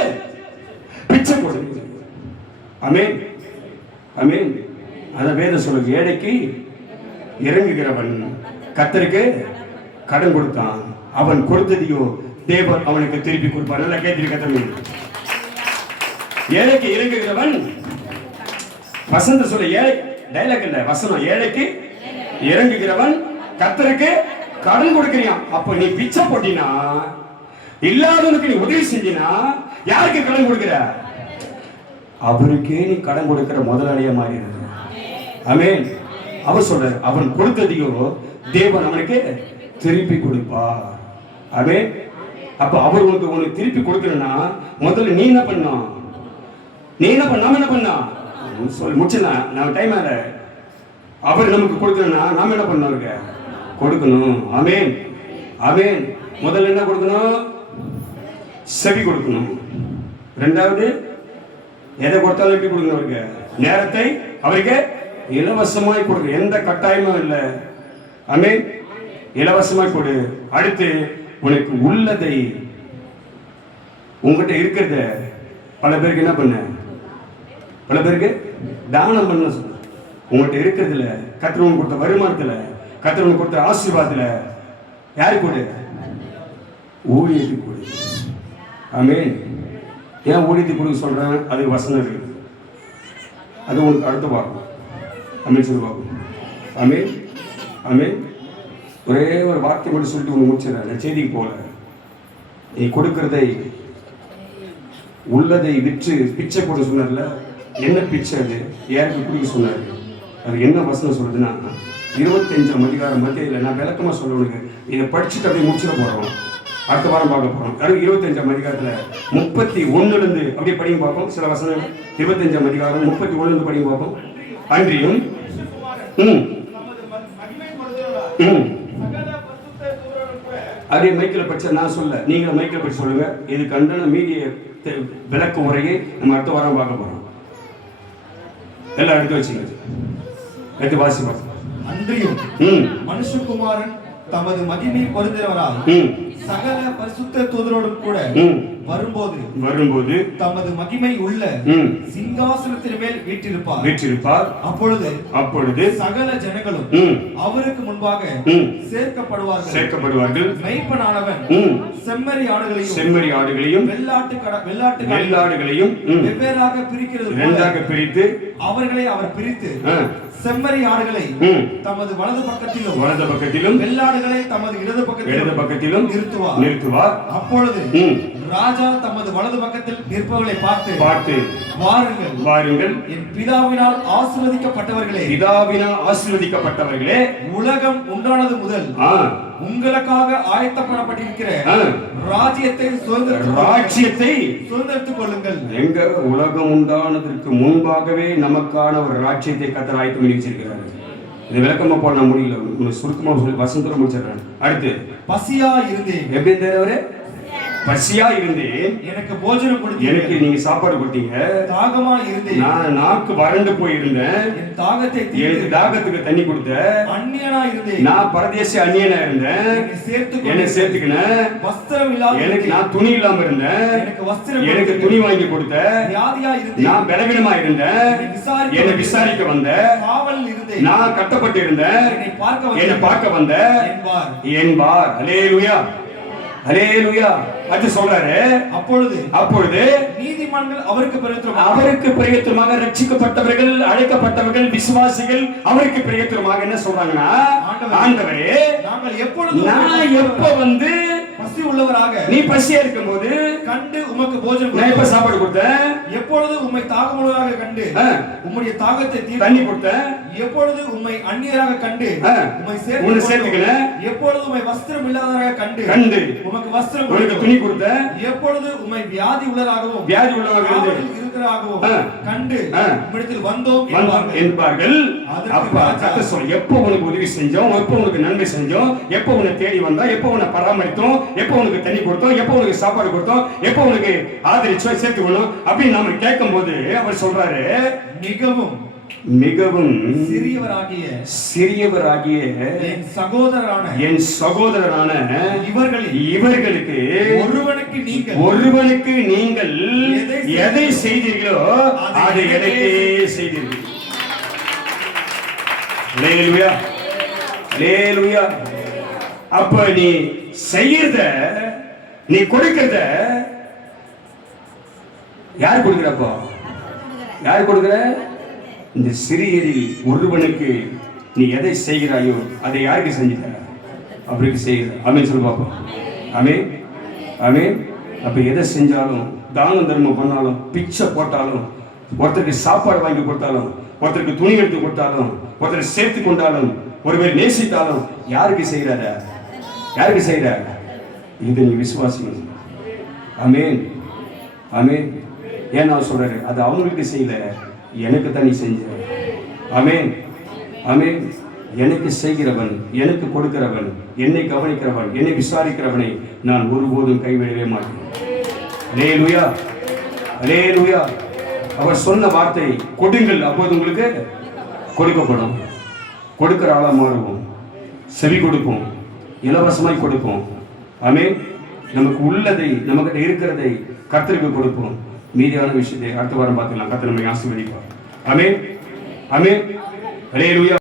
பிச்சை கொடு. ஆமென், ஆமென். அத வேதம் சொல்லுங்க, ஏழைக்கு இறங்குகிறவன் கர்த்தருக்கு கடன் கொடுத்தான், அவன் கொடுத்ததையோ தேவன் அவனுக்கு திருப்பி கொடுப்பார். நல்லா கேட்டிருக்க தம்பி. ஏழைக்கு இறங்குகிறவன், வசந்த சொல்ல, ஏழை டைலாக் இல்ல, வசனம். ஏழைக்கு இறங்குகிறவன் கர்த்தருக்கு கடன் கொடுக்கிறியான். அப்ப நீ பிச்சை போட்டினா, இல்லாதவனுக்கு நீ உதவி செஞ்சினா, யாருக்கு கடன் கொடுக்கிற? அவருக்கே நீ கடன் கொடுக்கிற முதலாளியா மாறி இருக்க. ஆமென். அவர் சொல்ற, அவன் கொடுத்ததையோ தேவன் அவனுக்கு திருப்பி கொடுப்பார். ஆமென். அப்ப அவர் உனக்கு திருப்பி கொடுக்கணும்னா முதல்ல நீ என்ன பண்ணணும்? நீ என்ன பண்ண? என்ன பண்ணா சொல்லி முடிச்சுனா நான் டைம் ஆல. அவர் நமக்கு கொடுக்கணும்னா நாம என்ன பண்ணோம்? கொடுக்கணும். ஆமென், ஆமென். முதல்ல என்ன கொடுக்கணும்? செவி கொடுக்கணும். ரெண்டாவது எதை கொடுத்தாலும் எப்படி கொடுக்கணும்? அவருக்கு நேரத்தை அவருக்கு இலவசமாய் கொடுக்கணும். எந்த கட்டாயமும் இல்லை. ஆமென், இலவசமாய் கொடு. அடுத்து உனக்கு உள்ளதை, உங்ககிட்ட இருக்கிறத பல பேருக்கு என்ன பண்ண? பல பேருக்கு தானம் பண்ண சொல்ல. உங்கள்கிட்ட இருக்கிறதுல, கர்த்தர் கொடுத்த வருமானத்துல, கர்த்தர் கொடுத்த ஆசீர்வாதத்துல யாரு கொடு? ஊழியத்துக்கு கொடு. ஆமென். ஏன் ஊழியத்துக்கு கொடுக்க சொல்றேன்? அது வசனம் இருக்குது. அது உங்களுக்கு அடுத்து பார்க்கணும். ஆமென் சொல்லி பார்க்கணும். ஆமென், ஆமென். ஒரே ஒரு வார்த்தை மட்டும் சொல்லிட்டு ஒன்று முடிச்சிடறேன். செய்திக்கு போல, நீ கொடுக்கறதை, உள்ளதை விற்று பிச்சை போட சொன்னார்ல. என்ன பிச்சை? அது யாருக்கு கொடுக்க சொன்னாரு? அது என்ன வசனம் சொல்றதுன்னா 25ஆம் அதிகாரம் மத்தியில் நான் விளக்கமா சொல்லுவேன். இதை படிச்சுட்டு அப்படியே முடிச்சிட போறோம். அடுத்த வாரம் பார்க்க போறோம். 25ஆம் அதிகாரத்துல 31 அப்படியே படிங்க பார்ப்போம். சில வசனங்கள் 25ஆம் அதிகாரம் 31 படிங்க பார்ப்போம். அன்றியும் அதே மைக்கில் படிச்ச நான் சொல்ல, நீங்களும் மைக்கில் படிச்சு சொல்லுங்க. இது கண்டன மீடிய விளக்க உரையை நம்ம அடுத்த வாரம் பார்க்க போறோம். எல்லாம் எடுத்து வச்சுங்க, எடுத்து வாசி பார்த்து. அன்றியும் மனுஷகுமாரன் தமது மகிமை பொருந்தினவரால் சகல பரிசுத்த தூதரோடும் கூட வரும்போது தமது மகிமை உள்ள சிங்காசனத்தின் மேல் வீற்றிருப்பார். அப்பொழுது சகல ஜனங்களும் அவருக்கு முன்பாக சேர்க்கப்படுவார்கள். மெய்ப்பனானவன் செம்மறி ஆடுகளையும் வெள்ளாட்டுகளையும் வெவ்வேறாக பிரித்து அவர்களை அவர் பிரித்து செம்மறி ஆடுகளை தமது வலது பக்கத்திலும் வெள்ளாடுகளை தமது இடது பக்கத்திலும் நிறுத்துவார். அப்பொழுது ராஜா தமது வலது பக்கத்தில் நிற்பவர்களை பார்த்து வாருங்கள், என் பிதாவினால் ஆசீர்வதிக்கப்பட்டவர்களே, உலகம் உண்டானது முதல் உங்களுக்காக ஆயத்தப்படப்பட்டிருக்கிற ராஜ்யத்தை சுதந்திரத்துக் கொள்ளுங்கள். எங்க உலகம் உண்டானதற்கு முன்பாகவே நமக்கான ஒரு ராஜ்யத்தை கர்த்தர் ஆயத்தம் பண்ணி வச்சிருக்கிறார். இது விளக்கமா போட முடியல, சுருக்கமா சொல்லி வசந்தர முடிச்சிடுறேன். அடுத்து பசியா இருந்தேன். எப்படி இருந்தாரு? பசியா இருந்தேன், எனக்கு போஜனம் கொடுத்தீங்க. எனக்கு நீங்க சாப்பாடு கொடுத்தீங்க. தாகமா இருந்தேன், நான் நாக்கு வறண்டு போயிருந்தேன். எனக்கு தாகத்துக்கு தண்ணி கொடுத்த. அந்நியனா இருந்தேன், நான் பரதேசி அந்நியனா இருந்தேன். என்னை சேர்த்துக்கினேன். வஸ்திரம் இல்லாம, எனக்கு நான் துணி இல்லாம இருந்தேன். எனக்கு துணி வாங்கி கொடுத்த. வியாதியா இருந்தேன், நான் பலவீனமா இருந்தேன். என்னை விசாரிக்க வந்த. காவலில் இருந்தேன், நான் கட்டப்பட்டு இருந்தேன். என்னை பார்க்க வந்த என்பார். அல்லேலூயா, அல்லேலூயா. அது சொல்றாரு. அப்பொழுது நீதிமான்கள் அவருக்கு பிரயோஜனமாக ரட்சிக்கப்பட்டவர்கள், அழைக்கப்பட்டவர்கள், விசுவாசிகள் அவருக்கு பிரயோஜனமாக என்ன சொல்றாங்கன்னா, ஆண்டவரே நான் எப்ப வந்து பசி உள்ளவராக, நீ பசியா இருக்கும்போது கண்டு உமக்கு போஜனம், நான் எப்ப சாப்பாடு கொடுத்தேன்? எப்பொழுது உம்மை தாகமுள்ளவராக கண்டு உம்முடைய தாகத்தை தண்ணி கொடுத்தேன்? எப்பொழுது உம்மை அந்நியராக கண்டு உம்மை சேர்த்துக்கிறேன்? எப்பொழுது உம்மை வஸ்திரம் இல்லாதவராக கண்டு உமக்கு வஸ்திரம் துணி கொடுத்தேன்? எப்பொழுது உம்மை வியாதி உள்ளவராகவும் இருக்கிறாகவும் கண்டு உம்மிடத்தில் வந்தோம் என்பார்கள். அப்பா கர்த்தர் சொல்ல, எப்போ உனக்கு உதவி செஞ்சோம், எப்போ உனக்கு நன்மை செஞ்சோம், எப்போ உன்னை தேடி வந்தோம், எப்போ உன்னை பராமரித்தோம், எப்போ உனக்கு தண்ணி கொடுத்தோம், எப்போ உனக்கு சாப்பாடு கொடுத்தோம், எப்போ உனக்கு ஆதரிச்சோம், சேர்த்துக்கணும் அப்படின்னு நாம கேட்கும் போது அவர் சொல்றாரு, மிகவும் சிறியவராகிய என் சகோதரரான இவர்களுக்கு ஒருவனுக்கு நீங்கள் எதை செய்தீர்களோ அதை எனக்கே செய்தீர்கள். அல்லேலூயா, அல்லேலூயா. அப்ப நீ செய்யறத, நீ கொடுக்கிறத யார் கொடுக்கிறப்போ? யார் கொடுக்கிற? இந்த சிறியரில் ஒருவனுக்கு நீ எதை செய்கிறாயோ அதை யாருக்கு செஞ்சுட்ட? அவருக்கு செய்கிற. ஆமென் சொல்லு பாப்போம். ஆமென், ஆமென். அப்ப எதை செஞ்சாலும், தானம் தர்மம் பண்ணாலும், பிச்சை போட்டாலும், ஒருத்தருக்கு சாப்பாடு வாங்கி கொடுத்தாலும், ஒருத்தருக்கு துணி எடுத்து கொடுத்தாலும், ஒருத்தரை சேர்த்து கொண்டாலும், ஒருவர் நேசித்தாலும் யாருக்கு செய்கிறார? யாருக்கு செய்கிற? இதை நீ விசுவாசிக்கணும். ஆமென், ஆமென். ஏன் நான் சொல்றேன், அது அவங்களுக்கு செய்யல, எனக்கு தான் நீ செஞ்ச. ஆமென். ஆமென். எனக்கு செய்கிறவன், எனக்கு கொடுக்கிறவன், என்னை கவனிக்கிறவன், என்னை விசாரிக்கிறவனை நான் ஒருபோதும் கைவிடவே மாட்டேன். அல்லேலூயா, அல்லேலூயா. அவர் சொன்ன வார்த்தை, கொடுங்கள் அப்போது உங்களுக்கு கொடுக்கப்படும். கொடுக்கிற ஆளா மாறுவோம், செவி கொடுப்போம், இலவசமாய் கொடுப்போம். ஆமென். நமக்கு உள்ளதை, நமக்கிட்ட இருக்கிறதை கர்த்தருக்கு கொடுப்போம். மீதியான விஷயத்தை அடுத்த வாரம் பார்த்துக்கலாம். கர்த்தர் நம்மை ஆசீர்வதிப்பார். ஆமென், ஆமென், அல்லேலூயா.